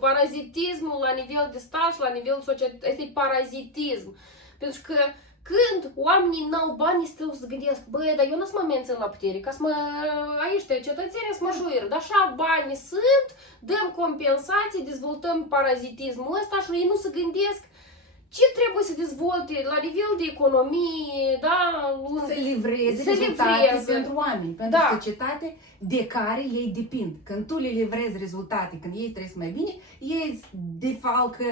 parazitismul la nivel de stat și la nivel societate. Este parazitism. Pentru că când oamenii n-au bani, stau să gândesc, băi, dar eu nu să mă mențin la putere, ca să mă, aici, cetățenii să mă juir, dar așa banii sunt, dăm compensații, dezvoltăm parazitismul ăsta și ei nu se gândesc ce trebuie să dezvolte la nivel de economie, da? Să livreze rezultate pentru oameni, pentru societate de care ei depind. Când tu le livrezi rezultate, când ei trăiesc mai bine, ei defalcă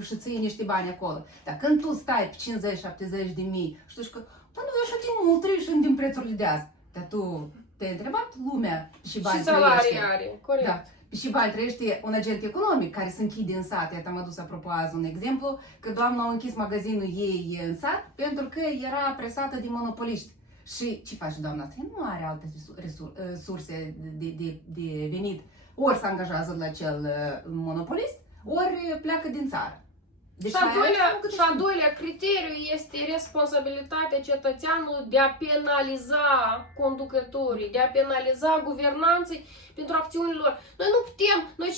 și ții niște bani acolo. Dar când tu stai pe 50-70 de mii și tu zici că, păi nu, așa de mult trăiești din prețurile de azi. Dar tu te-ai întrebat lumea și bani și salarii are, corect. Da. Și bani trăiește un agent economic care se închide în sat. Iată, am adus apropo azi un exemplu, că doamna a închis magazinul ei în sat pentru că era presată de monopoliști. Și ce face doamna asta? Ea nu are alte surse de venit. Ori se angajează la cel monopolist, ori pleacă din țară. Deci și a doilea criteriu este responsabilitatea cetățeanului de a penaliza conducătorii, de a penaliza guvernanții pentru acțiunile lor. Noi nu putem, noi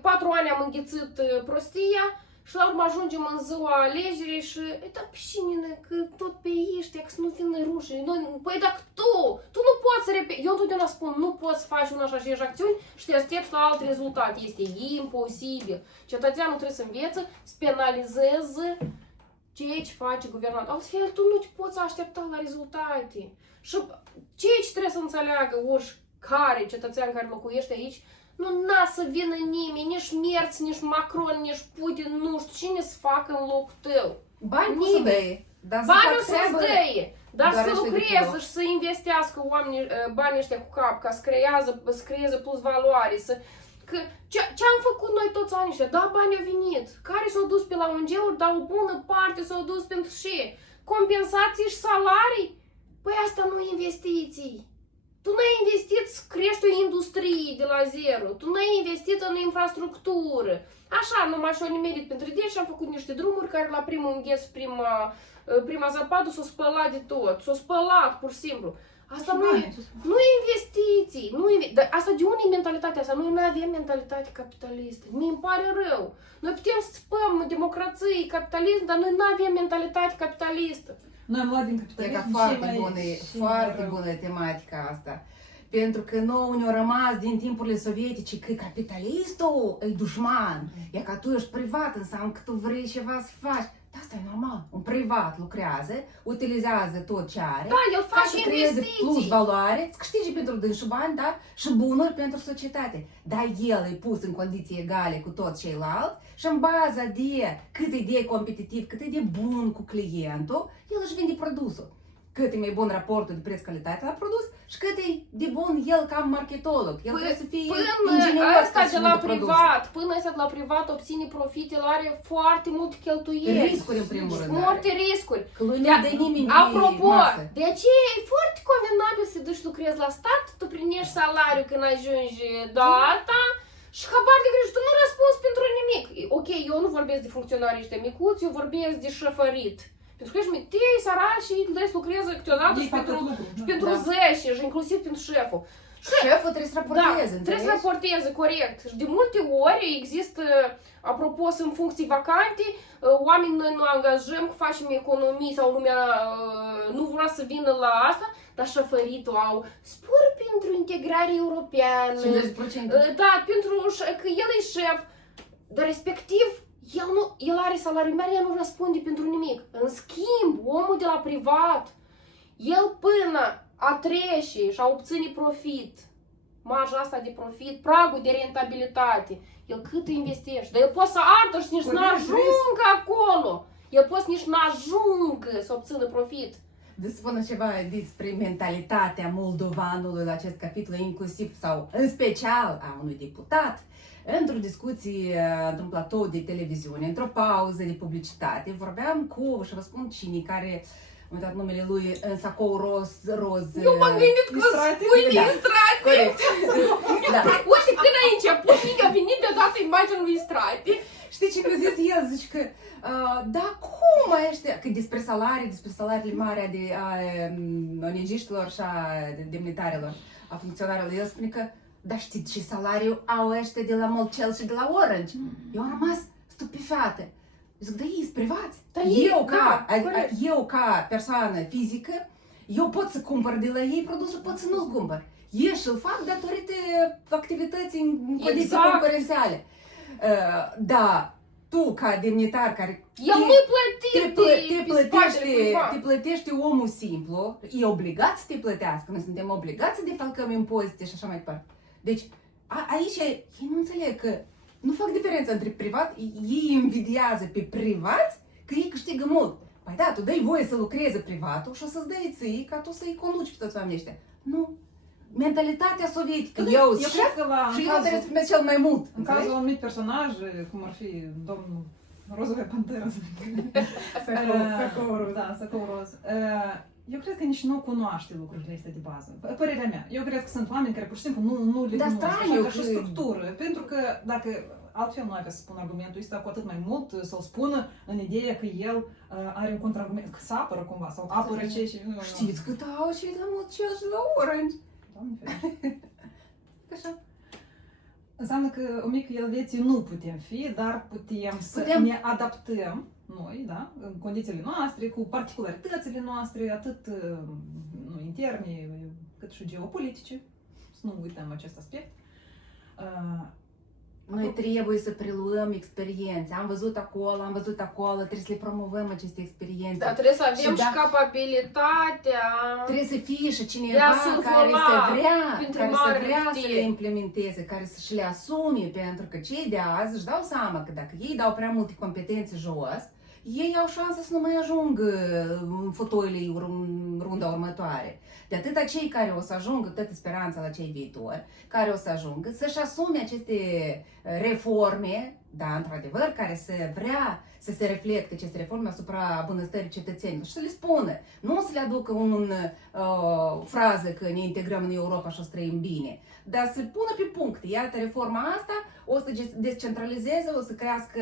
4 ani am înghițit prostia și la urmă ajungem în ziua alegerii și, da, pe cine, că tot pe ăștia, că să nu fim noi rușii. Păi dacă tu nu poți să repeti, eu întotdeauna spun, nu poți să faci una și aceeași acțiuni și te aștepți la alt rezultat. Este imposibil. Cetățeanul trebuie să învețe, să penalizeze ceea ce face guvernantul. Altfel tu nu te poți aștepta la rezultate. Și ceea ce trebuie să înțeleagă oricare cetățean care locuiește aici, nu n-a să vină nimeni, nici Merz, nici Macron, nici Putin, nu știu cine să facă în locul tău. Bani nu se dăie. Bani să-ți dăie, dar să lucreze și să investească oamenii banii ăștia cu cap, ca să creeze plus valoare, că ce am făcut noi toți anii ăștia? Da, banii au venit. Care s-au dus pe la ONG-uri, dar o bună parte s-au dus pentru ce? Compensații și salarii? Păi asta nu investiții. Tu n-ai investit să crești o industrie de la zero, tu n-ai investit în infrastructură. Așa, numai și-au nimerit pentru idei și am făcut niște drumuri care la primul îngheț, prima zăpadă s-o spălat de tot, s-o spălat pur și simplu. Asta nu e investiții, dar asta de unde e mentalitatea asta? Noi nu avem mentalitate capitalistă, mi-mi pare rău. Noi putem să spăm democrație, capitalism, dar noi nu avem mentalitate capitalistă. Noi am luat din capitalism. E foarte bună tematica asta. Pentru că nouă ne-au rămas din timpurile sovietice că capitalistul e dușman. E că tu ești privat, înseamnă că tu vrei ceva să faci. Dar asta e normal. Un privat lucrează, utilizează tot ce are. Da, el face ca să creeze investiții. plus valoare, să câștige pentru dânsul bani, da? Și bunuri pentru societate. Dar el e pus în condiții egale cu toți ceilalți și în baza de cât e de competitiv, cât e de bun cu clientul, el își vinde produsul. Cât e mai bun raportul de preț-calitate la produs și cât e de bun el ca marketolog. El trebuie să fie ingenios ca să vândă produsul. Până ăsta de la privat obține profit, el are foarte multe cheltuieli. Riscuri în primul rând. Multe riscuri. Că lui nu dă nimeni Apropo, masă. de aceea e foarte convenabil să te duci să lucrezi la stat, tu primești salariu când ajungi data și habar de grijă, tu nu răspunzi pentru nimic. Ok, eu nu vorbesc de funcționari ăștia micuți, eu vorbesc de șefărit. Pentru că ești mitei, sărași și trebuie să lucreze câteodată și pentru 10 și inclusiv pentru șeful. Șeful trebuie să raporteze, trebuie să raporteze, corect. Și de multe ori există, apropo, sunt funcții vacante, oamenii noi nu angajăm, că facem economii sau lumea nu vrea să vină la asta, dar șefăritul au spor pentru integrare europeană. 50%. Da, pentru că el e șef, dar respectiv el are salariu mare, el nu răspunde pentru nimic. În schimb, omul de la privat, el până a trece și a obține profit, marja asta de profit, pragul de rentabilitate, el cât investește? Dar el poate să ardă și nici n-ajungă acolo. El poate nici n-ajungă să obțină profit. de spună ceva despre mentalitatea moldovanului la acest capitol, inclusiv sau în special a unui deputat, într-o discuție, într-un platou de televiziune, într-o pauză de publicitate, vorbeam cu, și vă spun cine, care, am uitat numele lui, în sacou roz. Eu m-am gândit că spui din strate. Corect. Da. Uite, când ai început, mi-a venit deodată imaginea lui Strate. Știi ce mi-a zis el? Zici că, da, cum ăștia, că despre salariile mari a ONG-știlor și a demnitarilor, a funcționarilor, el spune că, dar știți ce salariu au ăștia de la Molcel și de la Orange? Eu am rămas stupefiată. Zic, da, ei sunt privați. Da, Eu ca persoană fizică, eu pot să cumpăr de la ei produsul, pot să nu-l cumpăr. Ei și-l fac datorită activității în condiții concurențiale. Da, tu ca demnitar care El nu-i plătit te plătește omul simplu, e obligat să te plătească, noi suntem obligați să defalcăm impozite și așa mai departe. Deci aici ei nu înțeleg că nu fac diferența între privat, ei invidiază pe privați că ei câștigă mult. Păi da, tu dai voie să lucreze privatul și o să-ți dai ții ca tu să-i conduci pe toți oamenii ăștia. Nu. Mentalitatea sovietică. Eu cred că și eu trebuie să primești cel mai mult. În cazul unui anumit personaj, cum ar fi domnul Rozove Pantera, Sacou Roz, eu cred că nici nu cunoaște lucrurile astea de bază. Părerea mea. Eu cred că sunt oameni care pur și simplu nu le cunosc așa ca și structură. Pentru că dacă altfel nu avea să spun argumentul ăsta, cu atât mai mult să-l spună în ideea că el are un contraargument, că se apără cumva sau apără cei și... Știți cât au cei de la Molcel și la Orange? Doamne ferește. Așa. Înseamnă că o mică Elveție nu putem fi, dar putem să ne adaptăm noi, da, în condițiile noastre, cu particularitățile noastre, atât interne, cât și geopolitice. Să nu uităm acest aspect. Noi trebuie să preluăm experiențe. Am văzut acolo, trebuie să le promovăm aceste experiențe. Dar trebuie să avem și capabilitatea. Trebuie să fie și cineva care să vrea să le implementeze, care să-și le asume, pentru că cei de azi își dau seama că dacă ei dau prea multe competențe jos, ei au șansa să nu mai ajungă în fotoile în runda următoare. De atâta cei care o să ajungă, toată speranța la cei viitori, care o să ajungă, să-și asume aceste reforme, da, într-adevăr, care să vrea să se reflecte aceste reforme asupra bunăstării cetățenilor și să le spună. Nu să le aducă o frază că ne integrăm în Europa și o să trăim bine, dar să pună pe punct. Iată, reforma asta o să descentralizeze, o să crească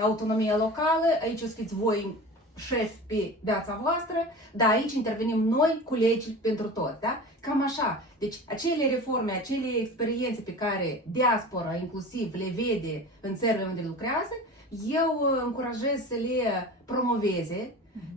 autonomia locală, aici o să fiți voi șef pe viața voastră, dar aici intervenim noi cu legi pentru toți, da? Cam așa. Deci acele reforme, acele experiențe pe care diaspora inclusiv le vede în țările unde lucrează, eu încurajez să le promoveze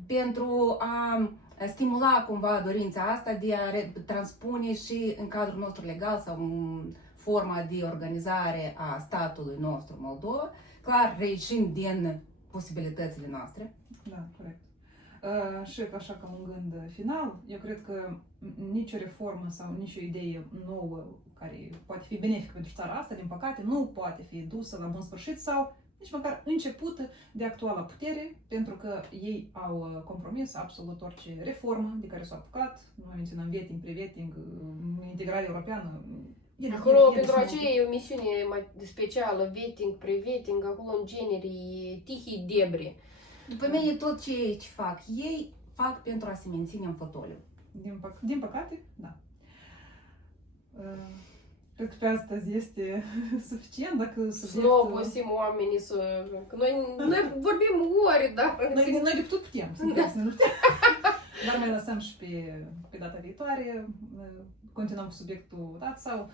pentru a stimula cumva dorința asta de a transpune și în cadrul nostru legal sau în forma de organizare a statului nostru Moldova, clar, reieșind din posibilitățile noastre. Da, corect. Și așa ca un gând final, eu cred că nicio reformă sau nicio idee nouă care poate fi benefică pentru țara asta, din păcate, nu poate fi dusă la bun sfârșit sau nici măcar începută de actuala putere, pentru că ei au compromis absolut orice reformă de care s-au apucat. Nu mai menționăm vetting, pre-vetting, integrarea europeană. Acolo, pentru aceea e o misiune mai specială, vetting, pre-vetting, acolo în genere e tihii debri. După mine tot ce fac, ei fac pentru a se menține în fotoliu. Din păcate, da. Cred că pe astăzi este suficient dacă subiectul... Nu obosim oamenii să... Că noi vorbim ori, dar... Noi de tot putem, să nu știu. Dar mai lăsăm și pe data viitoare. Continuăm cu subiectul dat sau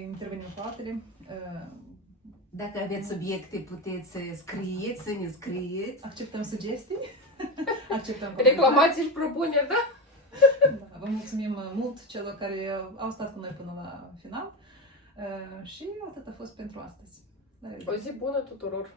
intervenim cu altele. Dacă aveți subiecte, puteți să scrieți, să ne scrieți. Acceptăm sugestii. Acceptăm reclamații și propuneri, da? Da, vă mulțumim mult celor care au stat cu noi până la final. Și atât a fost pentru astăzi. O zi bună tuturor!